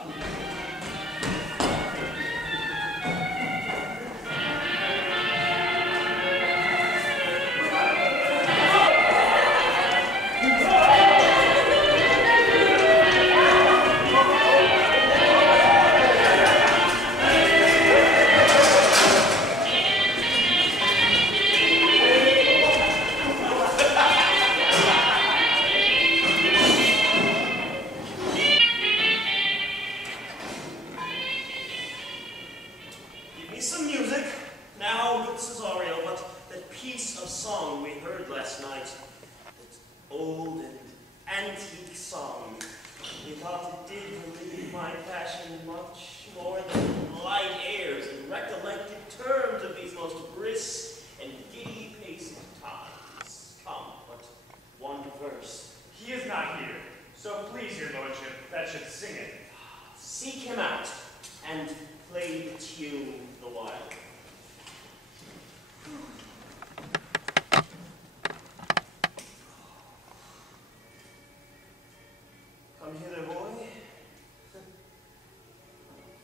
Come hither, boy.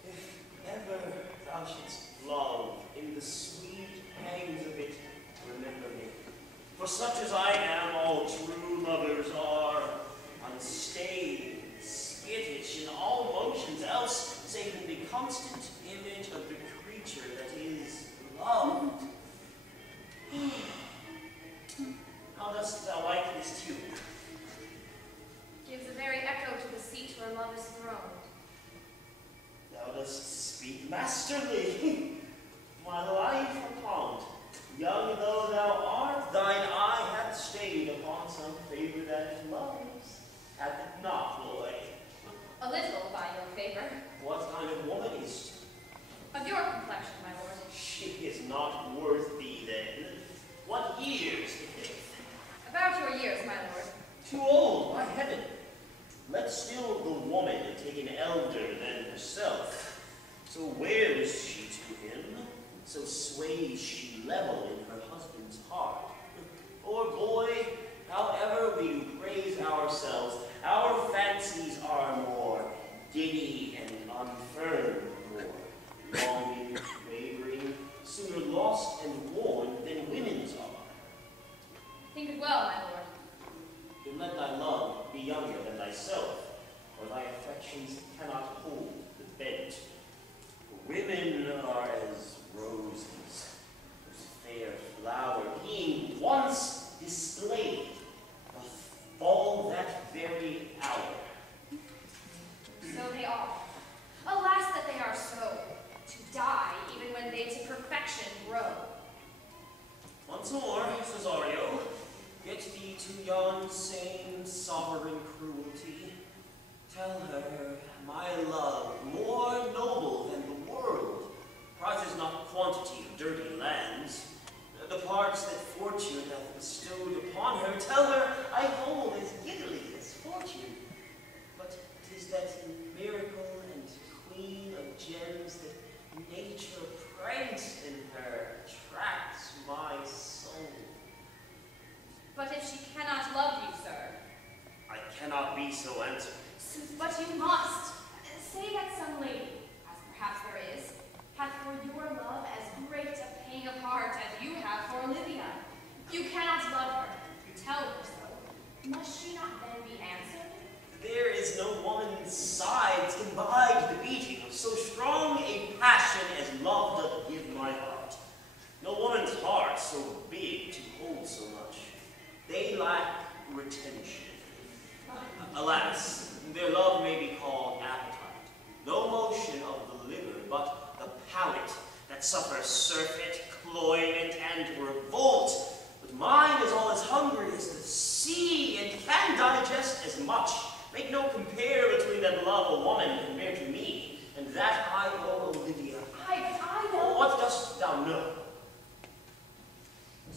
If dost speak masterly. My life upon young though thou art, thine eye hath stayed upon some favor that it loves. Hath it not, boy? A little by your favor. What kind of woman is Of your complexion, my lord. she? Is not worth thee then. What years is? About your years, my lord. Too old, by heaven. Let still the woman take an elder than herself. So wears she to him, so sways she level in her husband's heart. Or boy, however we do praise ourselves, our fancies are more giddy and unfirm, more longing, wavering, sooner lost and worn than women's are. Think it well, my lord. Then let thy love be younger than thyself, or thy affections cannot hold the bent. For women are as roses, whose fair flower, being once displayed, doth fall that very hour. So they are. Alas that they are so, to die even when they to perfection grow. Once more, Cesario, get thee to yon same sovereign cruelty. Tell her, my love, more noble than the world, prizes not quantity of dirty lands. The parts that fortune hath bestowed upon her, tell her I hold as giddily as fortune. But 'tis that miracle and queen of gems that nature pranks in her, attracts my soul. But if she cannot love you, sir. I cannot be so answered. But you must. Say that some lady, as perhaps there is, hath for your love as great a pang of heart as you have for Olivia. You cannot love her. You tell her so. Must she not then be answered? There is no woman's sides can bide the beating of so strong a passion as love doth give my heart. No woman's heart so big to hold so much. They lack retention. Alas, their love may be called appetite. No motion of the liver, but the palate that suffers surfeit, cloyment, and revolt. But mine is all as hungry as the sea, and can digest as much. Make no compare between that love a woman compared to me, and that I owe Olivia. I know. What dost thou know?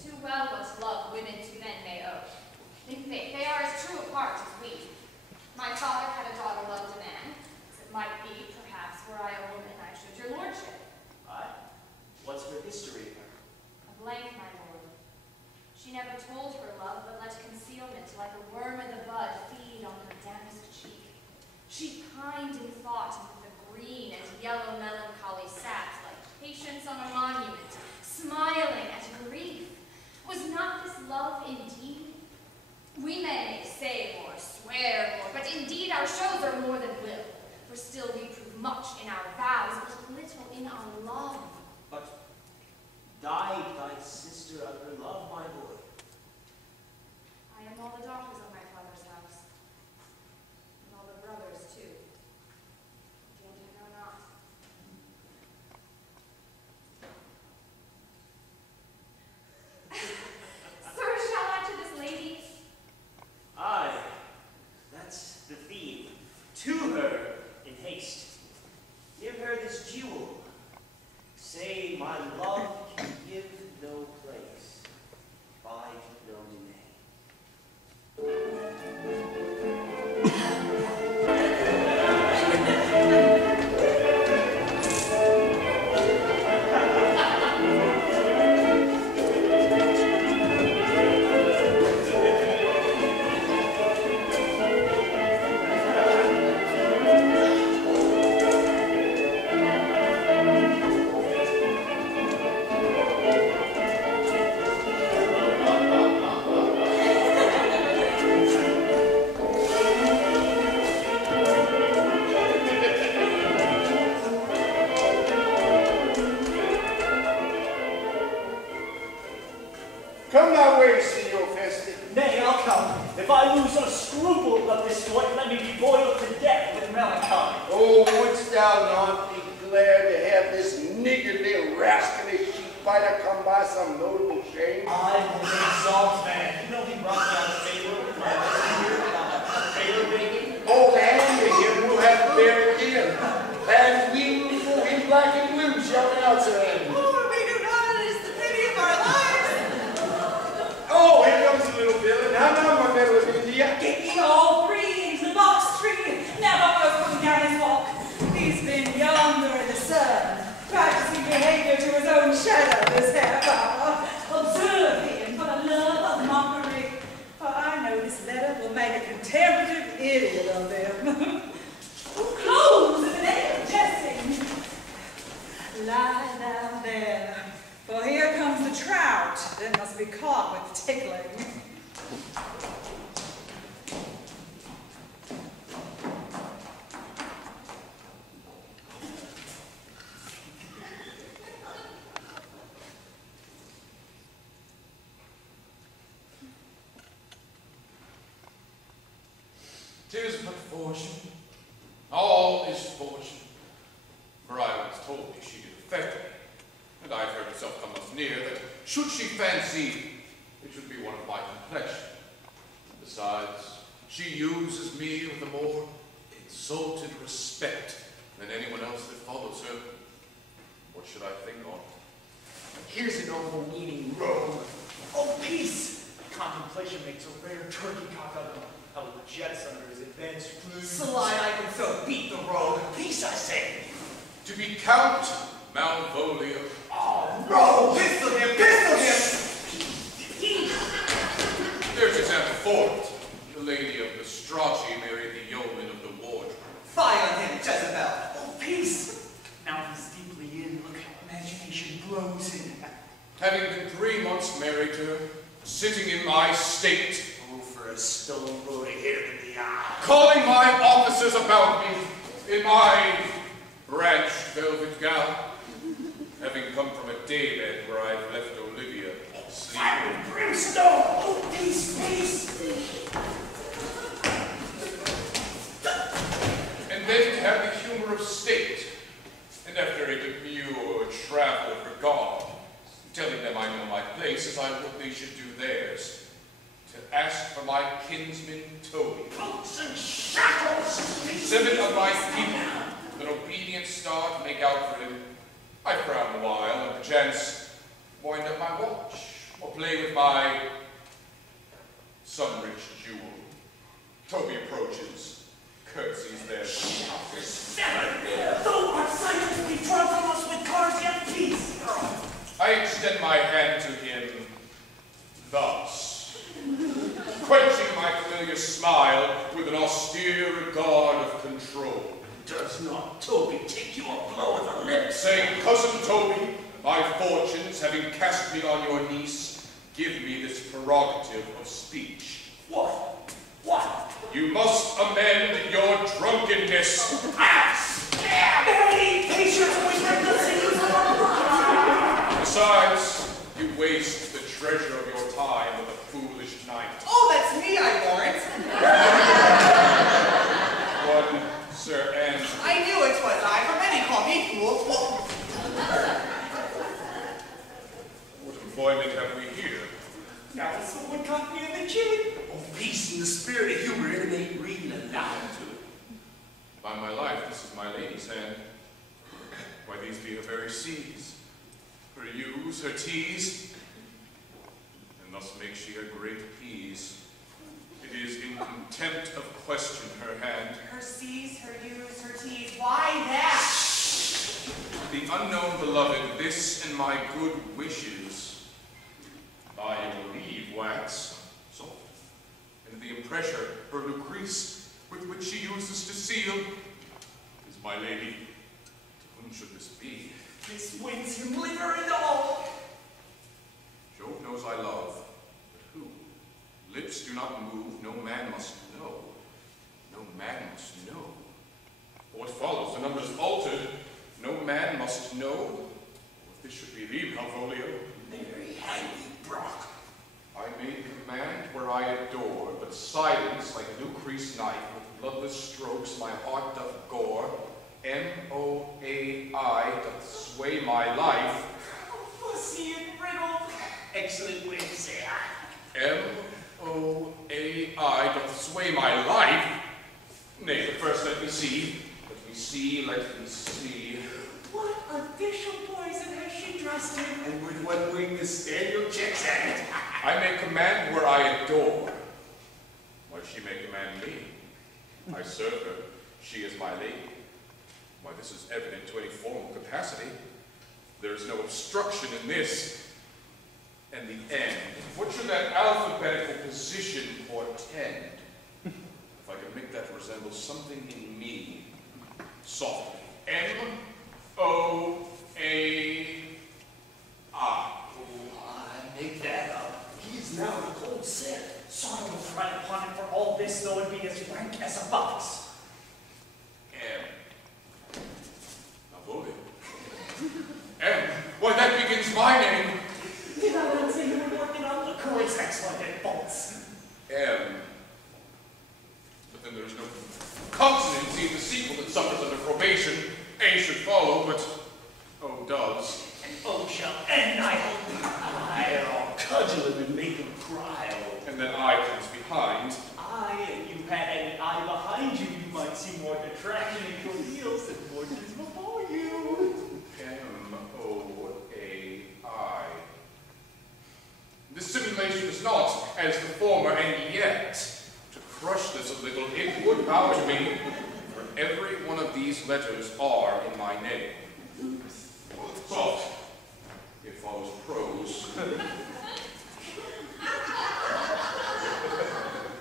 Too well what love women to men may owe. In faith, they are as true of heart as we. My father had a daughter loved a man, as it might be, perhaps, were I a woman, I should your lordship. Aye? What's her history? A blank, my lord. She never told her love, but let concealment, like a worm in the bud, feed on her dampest cheek. She pined in thought, and with a green and yellow melancholy sat, like patience on a monument, smiling at grief. Was not this love indeed? We may say more, swear more, but indeed our shows are more than will. For still we prove much in our vows, but little in our love. But died thy sister of her love, my lord? I am all the daughters of my father's house, and all the brothers too. Yet I know not. Sir, shall I to this lady? Aye, that's the theme. To her in haste. Give her this jewel. Say my love can give no place, bide no Come thy way, Signor Festi. Nay, I'll come. If I lose a scruple of this sort, let me be boiled to death with melancholy. Oh, wouldst thou not be glad to have this niggardly, rascally sheep-biter come by some notable shame? I'm a big salt man. You know he brought me out of favor with my favor making. Oh, and him will have to bear it again. And we will go in black and blue, shall we not, sir? Oh, we do not. It is the pity of our lives. Oh, here comes the little villain. Now, my middle of India. Get me all three into the box tree. Now Bobo's putting down his walk. He's been yonder in the sun, practicing behavior to his own shadow this half hour. Observe him for the love of mockery, for I know this letter will make a contemplative idiot of him. Clothes in the name of jesting. Lie down there, for here comes the trout that must be caught with tickling. "'Tis but fortune, all is fortune, for I was told me she did affect me, and I've heard herself come thus near that should she fancy it should be one of my complexion. Besides, she uses me with a more exalted respect than anyone else that follows her. What should I think on? Here's an overweening rogue. Oh, peace! Contemplation makes a rare turkey cock out of him. How jets under his advanced flume. Sly, I can so beat the rogue. Peace, I say. To be Count Malvolio. Oh, no! Pistol him! Pistol him! There's example for it. The lady of the Strachey married the yeoman of the wardrobe. Fire on him, Jezebel! Oh, peace! Now he's deeply in. Look how imagination blows him. Having been 3 months married to her, sitting in my state, Oh, for a stone road to hit him in the eye. calling my officers about me in my branched velvet gown, having come from a daybed where I've left Olivia sleeping. Fire and brimstone! Oh, peace, peace! And then to have the humor of state, and after a demure traveler regard, telling them I know my place as I would they should do theirs, to ask for my kinsman Toby. Boots and shackles! 7 of my people, an obedient star to make out for him. I frown a while, and perchance wind up my watch, or play with my sun-rich jewel. Toby approaches, curtsies there. Seven! Thou art silently drawn from us with cars yet peace! I extend my hand to him thus, quenching my familiar smile with an austere regard of control. Does not Toby take you a blow of the lips? Saying, Cousin Toby, my fortunes, having cast me on your niece, give me this prerogative of speech. What? What? You must amend your drunkenness. Barely patience with the sins of our lives. Besides, you waste the treasure of your time with a foolish knight. Oh, that's me, I warrant. One, Sir, and I knew it was I, for many call me fool. what employment have we here? Now someone caught me in the chin. Oh, peace and the spirit of humor, it ain't reading aloud to it. By my life, this is my lady's hand. Why, these be her very C's, her U's, her T's, and thus makes she a great ease. It is in contempt of question her hand. Her C's, her U's, her T's. Why that? The unknown beloved, this and my good wishes, by your leave, wax, soft, and the impressure, her Lucrece, with which she uses to seal, is my lady. To whom should this be? This wins him liver and all. Jove knows I love, but who? Lips do not move, no man must know. No man must know. What follows? The number's altered. No man must know. If this should be thee, Malvolio. Mary, hang thee, Brock. I may command where I adore, but silence, like a Lucrece knife, with bloodless strokes my heart doth gore. M-O-A-I doth sway my life. Fussy and riddle. Excellent way to say I. M-O-A-I doth sway my life. Nay, but first let me see. Let me see. What official poison has she dressed in? And with what wing the Spaniel checks at it? I may command where I adore. Why, she may command me. I serve her. She is my lady. Why, this is evident to any formal capacity. There is no obstruction in this. And the end. What should that alphabetical position portend? If I could make that resemble something in me. Softly. M-O-A-I. Make that up. He's now in a cold set. Sodom will threat upon him for all this, though it be as rank as a fox. M. Now, vote M. Why, that begins my name. Did I not say you were working on the courage excellent at faults? M. But then there's no consonancy in the sequel that suffers under probation. A should follow, but O does. And O shall end, I hope. I'll cudgel him and make him cry. And then I comes behind. Aye, and you had an eye behind you, you might see more detraction in your heels than fortunes before you. M-O-A-I. This simulation is not as the former, and yet, to crush this a little, it would bow to me, for every one of these letters are in my name. But it follows prose.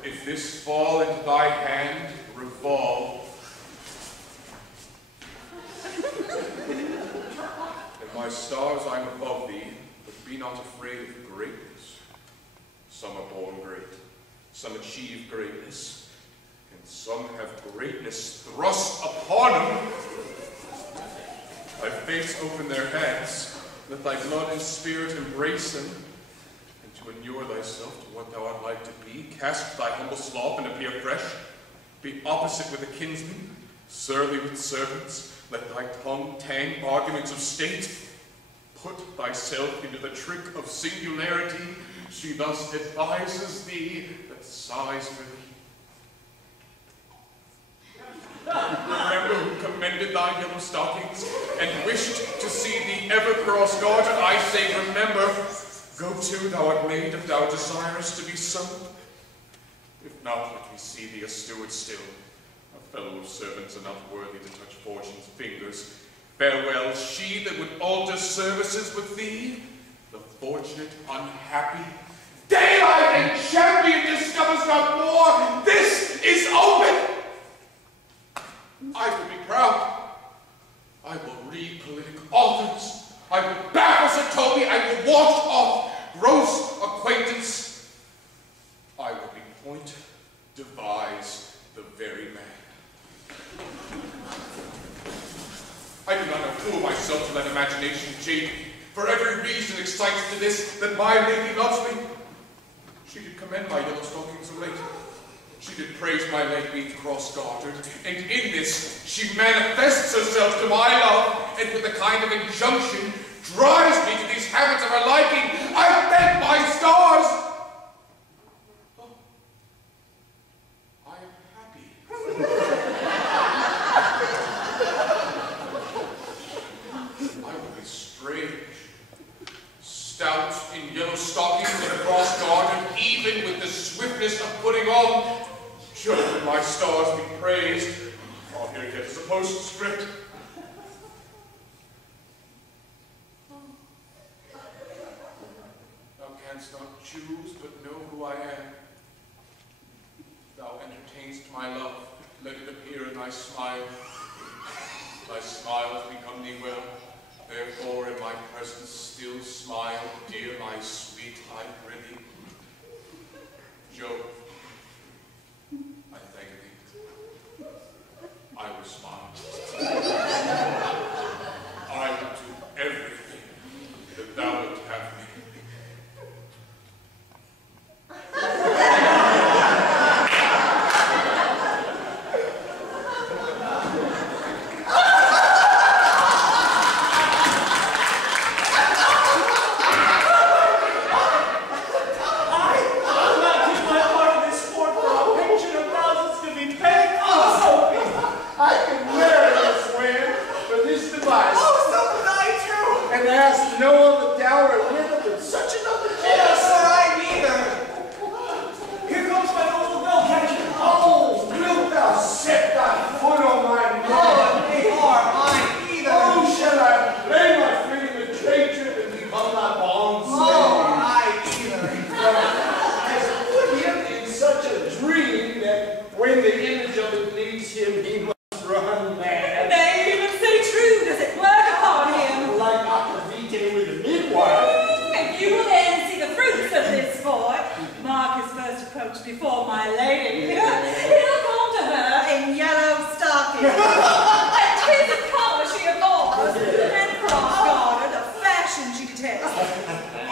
If this fall into thy hand, revolve. And my stars, I'm above thee, but be not afraid of greatness. Some are born great, some achieve greatness, and some have greatness thrust upon them. Thy face open their hands, let thy blood and spirit embrace them, and to inure thyself to what thou art like to be, cast thy humble slough and appear fresh, be opposite with a kinsman, surly with servants, let thy tongue tang arguments of state, put thyself into the trick of singularity, she thus advises thee that sighs for thee. Remember who commended thy yellow stockings, and wished to see thee ever cross-gartered. I say, remember, go to, thou art made if thou desirest to be so. If not, let me see thee a steward still. A fellow of servants are not worthy to touch fortune's fingers. Farewell, she that would alter services with thee, the fortunate unhappy. Daylight and champion discovers not more. This is open. I will be proud. I will read politic authors. I will baffle Sir Toby. I will wash off gross acquaintance. I will be point, devise the very man. I do not know fool myself to let imagination jade me. For every reason excites to this, that my lady loves me. She did commend my yellow stockings of late. She did praise my leg beneath cross-gartered, and in this she manifests herself to my love, and with a kind of injunction drives me to these habits of her liking. I thank my stars! Oh, I am happy. I will be strange, stout in yellow stockings and cross-gartered, even with the swiftness of putting on. Should my stars be praised? Oh, here gets the postscript. Thou canst not choose but know who I am. Thou entertainst my love, let it appear in thy smile. Thy smile has become thee well, therefore in my presence still smile, dear my sweet, I prithee. Jove, I thank thee. I will smile. I will do everything that thou wilt have me. ask no other dower liveth than such another Yes, kiss. sir, I neither. Here comes my noble bell-catcher. Oh, wilt thou set thy foot on my neck? Oh, they are mine either. Oh, shall I play my freedom a traitor and become thy bondslave? Oh, I either. Has put him in such a dream that when the image of it leaves him, he must run mad. They even say true does it work upon him. Like Aquavitae with a midwife. If you will then see the fruits of this sport, mark his first approach before my lady. He'll come to her in yellow stockings, and 'tis a color she abhors, and cross-gartered, a fashion she detests.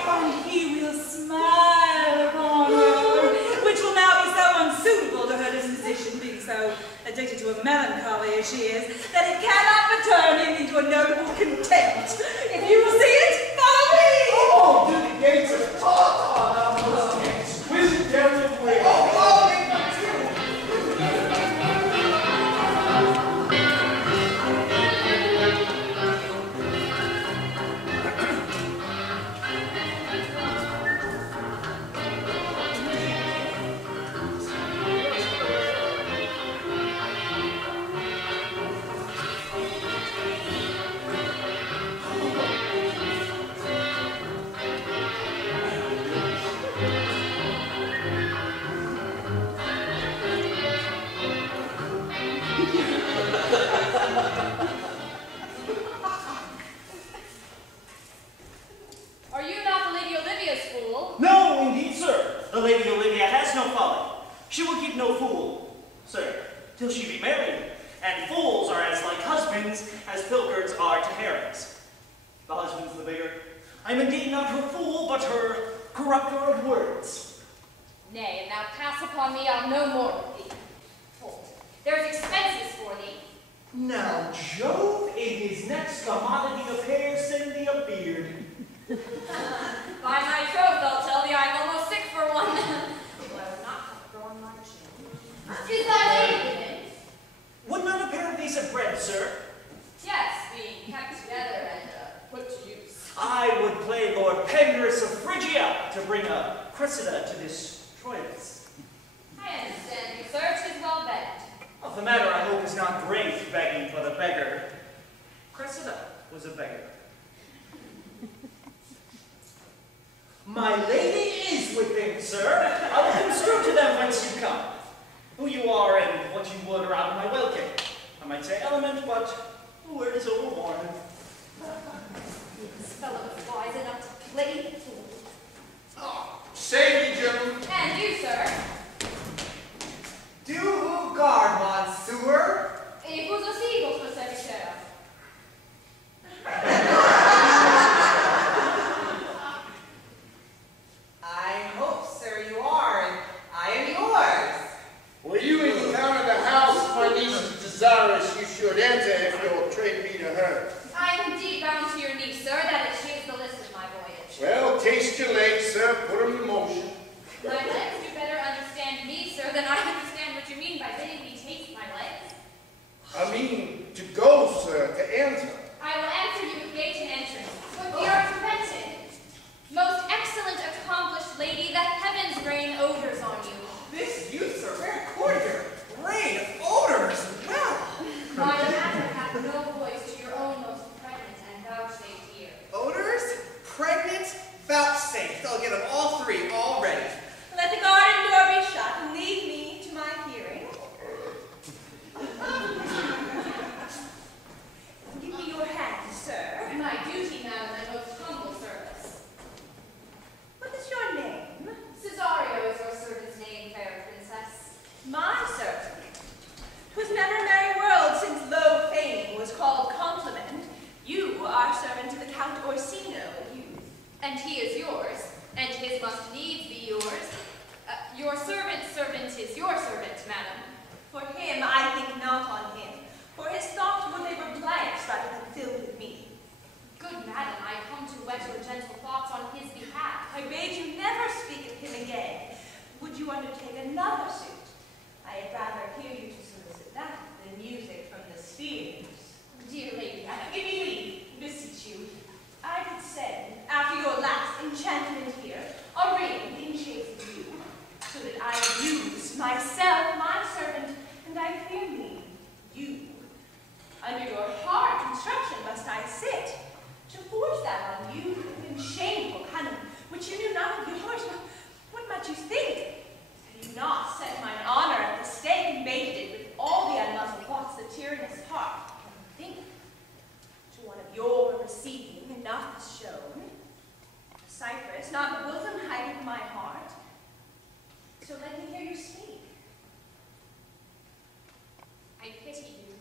And he will smile upon her, which will now be so unsuitable to her disposition, being so addicted to a melancholy as she is, that it cannot but turn him into a notable contempt. If you will see it, follow me! Oh, to the gates of Tartar, thou most exquisite devil of wit. Oh, they come too. Are you not the Lady Olivia's fool? No, indeed, sir. The Lady Olivia has no folly. She will keep no fool, sir, till she be married. And fools are as like husbands as pilchards are to herrings. The husband's the bigger. I am indeed not her fool, but her corrupter of words. Nay, and now pass upon me, I'll no more with thee. Hold, there's expenses for thee. Now, Jove, in his next commodity of hair, send thee a beard. By my troth, I'll tell thee I'm almost sick for one. Though I would not have drawn my chin. Is thy lady within? Would not a pair of these have bread, sir? Yes, being kept together and put to use. I would play Lord Pandarus of Phrygia to bring a Cressida to this Troilus. I understand you, sir. 'Tis well begged. Well, the matter, I hope, is not great begging for the beggar. Cressida was a beggar. My lady is within, sir. I will construe to them whence you come, who you are, and what you would around my welcome. I might say element, but the word is overworn. This fellow is wise enough to play the fool. Save me, gentlemen. And you, sir. Do who guard, Monsieur? Et vous aussi, votre serviteur. I hope, sir, you are, and I am yours. Will you encounter the house my niece is desirous you should enter if you'll trade me to her? I am indeed bound to your niece, sir. That is, she is the list of my voyage. Well, taste your legs, sir. Put them in motion. My legs do better understand me, sir, than I understand what you mean by bidding me taste my legs. I mean, to go, sir, to enter. I will answer you with gate and entrance, but we are prevented. Most excellent, accomplished lady, the heavens rain odors on you. This youth, sir, very courtier. Rain, odors, well. My matter hath no voice to your own most pregnant and vouchsafed ear. Odors, pregnant, vouchsafed. I'll get them all three already. Let the garden door be shut and leave me to my hearing. Give me your hand, sir. My duty, madam, and most humble service. What is your name? Cesario is your servant's name, fair princess. My servant. 'Twas never merry world since low fame was called compliment. You are servant to the Count Orsino, youth. And he is yours, and his must needs be yours. Your servant's servant is your servant, madam. For him, I think not on him, for his thoughts would labor blanks rather than filled with me. Good madam, I come to whet your gentle thoughts on his behalf. I bade you never speak of him again. Would you undertake another suit? I had rather hear you to solicit that than music from the spheres. Dear lady, Give me leave, beseech you. I could enough is shown. The cypress, not the bosom height of my heart. So let me hear you speak. I pity you.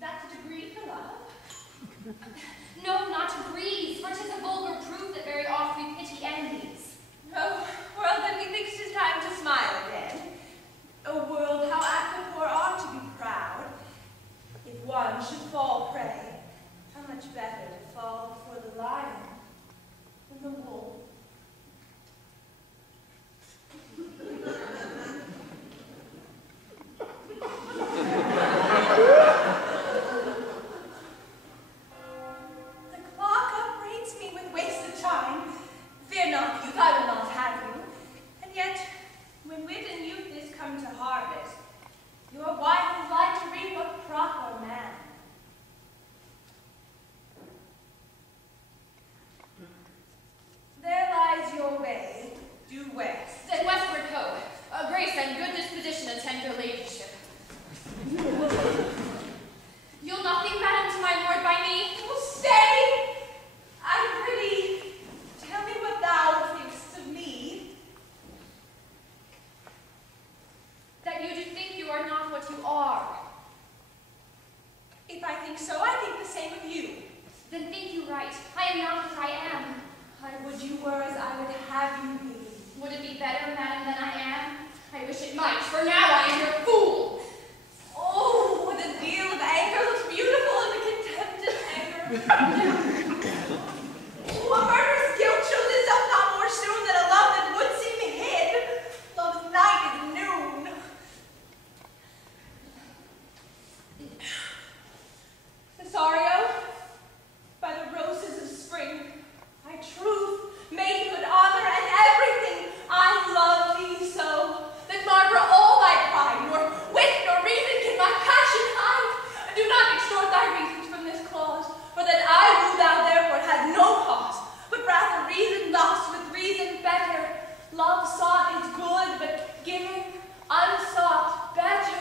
That's a degree for love. No, not degrees, for 'tis a vulgar proof that very oft we pity envies. Oh, well, then methinks 'tis time to smile again. O world, how apt the poor are to be proud. If one should fall prey, how much better to fall before the lion than the wolf. The clock upbraids me with wasted time. Fear not, youth, I will not have you. And yet, when wit and youth is come to harvest, your wife is like to reap a proper man. There lies your way, due west. Then westward go. Grace and good disposition attend your ladyship. You'll nothing, madam, to my lord by me? Oh, stay! I prithee, tell me what thou thinkst of me. That you do think you are not what you are. If I think so, I think the same of you. Then think you right. I am not what I am. I would you were as I would have you be. Would it be better, madam, than I am? I wish it might, for now I am your fool. Oh, the deal of anger looks beautiful in the contempt of anger. A murderous guilt shows itself not more soon than a love that would seem hid. Love's night is noon. Cesario, by the roses of spring, by truth, maidenhood, honor, and everything, I love thee so, that Margaret all thy pride, nor wit nor reason can my passion hide. Do not extort thy reasons from this clause, for that I woo thou therefore had no cause, but rather reason lost with reason better. Love sought is good, but given unsought better.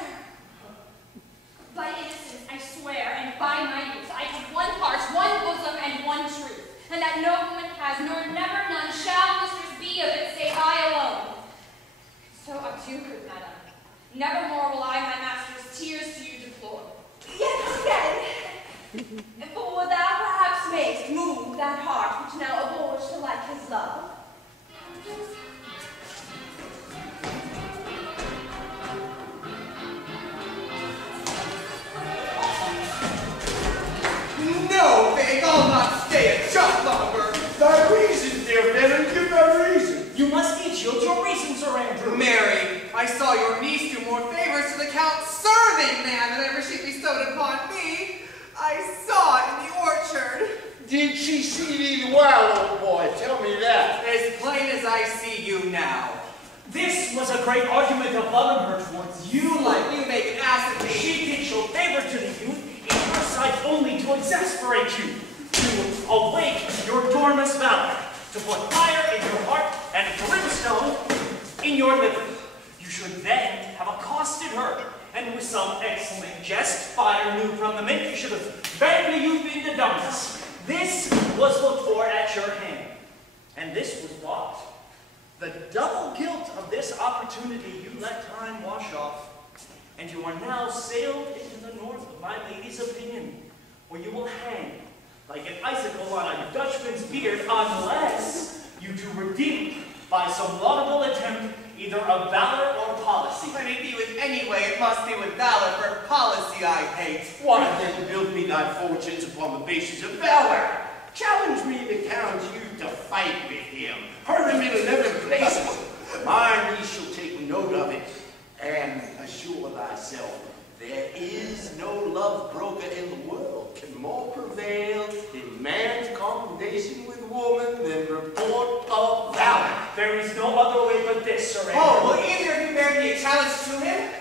By innocence, I swear, and by my youth, I have one heart, one bosom, and one truth, and that no woman has, nor never none shall mistress be of it, save I alone. So adieu, good madam. Nevermore will I my master's tears to you deplore. Yet again, for thou perhaps mayst move that heart which now abhors to like his love. No, Vic, I'll not stay a jot longer. Thy reason, dear villain, give thy reason. You must each yield your reason, Sir Andrew. Mary, I saw your niece do more favors to the Count's serving man than ever she bestowed upon me. I saw it in the orchard. Did she see thee the while, old boy? Tell me that. As plain as I see you now. This was a great argument of love in her towards you. Like you make an ass of me. She did show favor to the youth in her sight only to exasperate you, to awake your dormant valor, to put fire in your heart and brimstone in your liver. You should then have accosted her, and with some excellent jest, fire new from the mint, you should have begged the youth into dumbness. This was looked for at your hand, and this was what? The double guilt of this opportunity you let time wash off, and you are now sailed into the north of my lady's opinion, where you will hang like an icicle on a Dutchman's beard, unless you do redeem it by some laudable attempt, either of valor or policy. When it be with any way, it must be with valor, for policy I hate. Why then build me thy fortunes upon the basis of valor? Challenge me the Count's youth to fight with him. Hurt him in 11 places. My niece shall take note of it, and assure thyself, there is no love broker in the world can more prevail in man's commendation with woman than report of valor. There is no other way but this, Sir Andrew. Oh, will either of you bear me a challenge to him?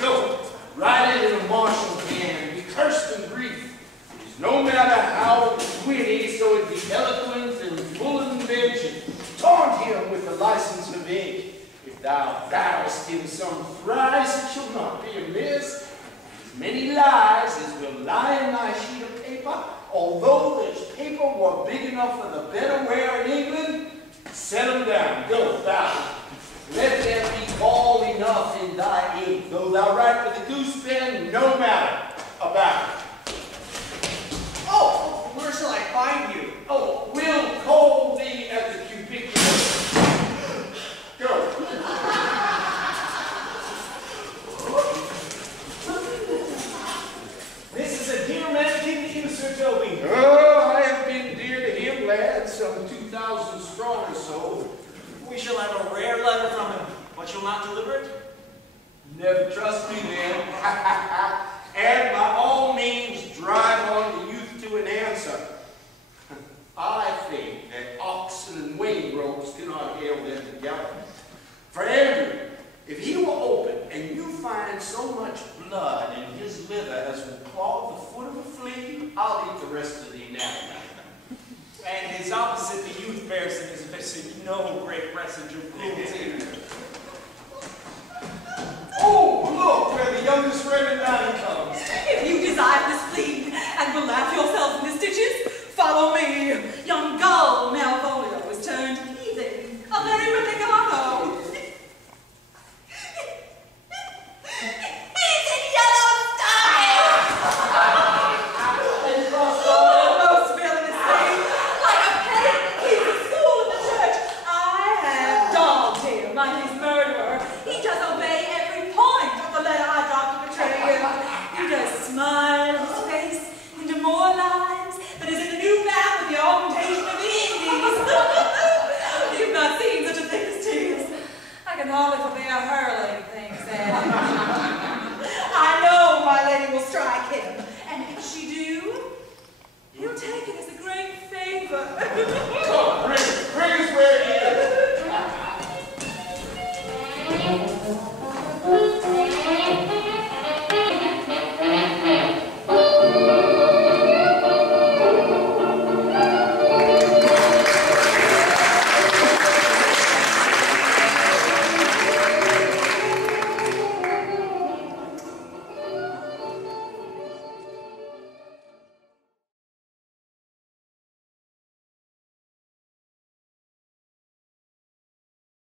Go, ride into the marshal's hand and be cursed in grief. It is no matter how witty, so it be eloquent and full of invention. Taunt him with the license of ink. If thou vowest him some prize, it shall not be amiss. As many lies as will lie in thy sheet of paper, although there's paperwork big enough for the bedaware in England, set them down. Go, thou. Let there be all enough in thy ink, though thou write with a goose pen, no matter about it. Oh, where shall I find you? Oh, we'll call thee at the cubiculum. Go. This is a dear managing to you, Sir Toby. Oh, I have been dear to him, lad, some 2,000 strong or so. We shall have a rare letter from him, but you'll not deliver it? Never trust me then. And by all means, drive on the youth to an answer. I think that oxen and wain ropes cannot hail them together. For Andrew, if he were open and you find so much blood in his liver as will clog the foot of a flea, I'll eat the rest of the anatomy. And his opposite, the youth, bears in his visit no great presage of cruelty. Oh, look where the youngest Grandel comes. If you desire this plea and will laugh yourselves in the stitches, follow me. Young gull Malvolio is turned heathen, a very ridiculano. He's in yellow stockings! Most villainous thing, like a pedant that keeps the school of the church. I have dogged him like his murderer. He does obey every point of the letter I dropped to betray him. He does smile his face into more lives than is in the new map of the augmentation of the Indies. You've not seen such a thing as tears. I can hardly forbear hurling things at him. I know my lady will strike him, and if she do, he'll take it as a great favor.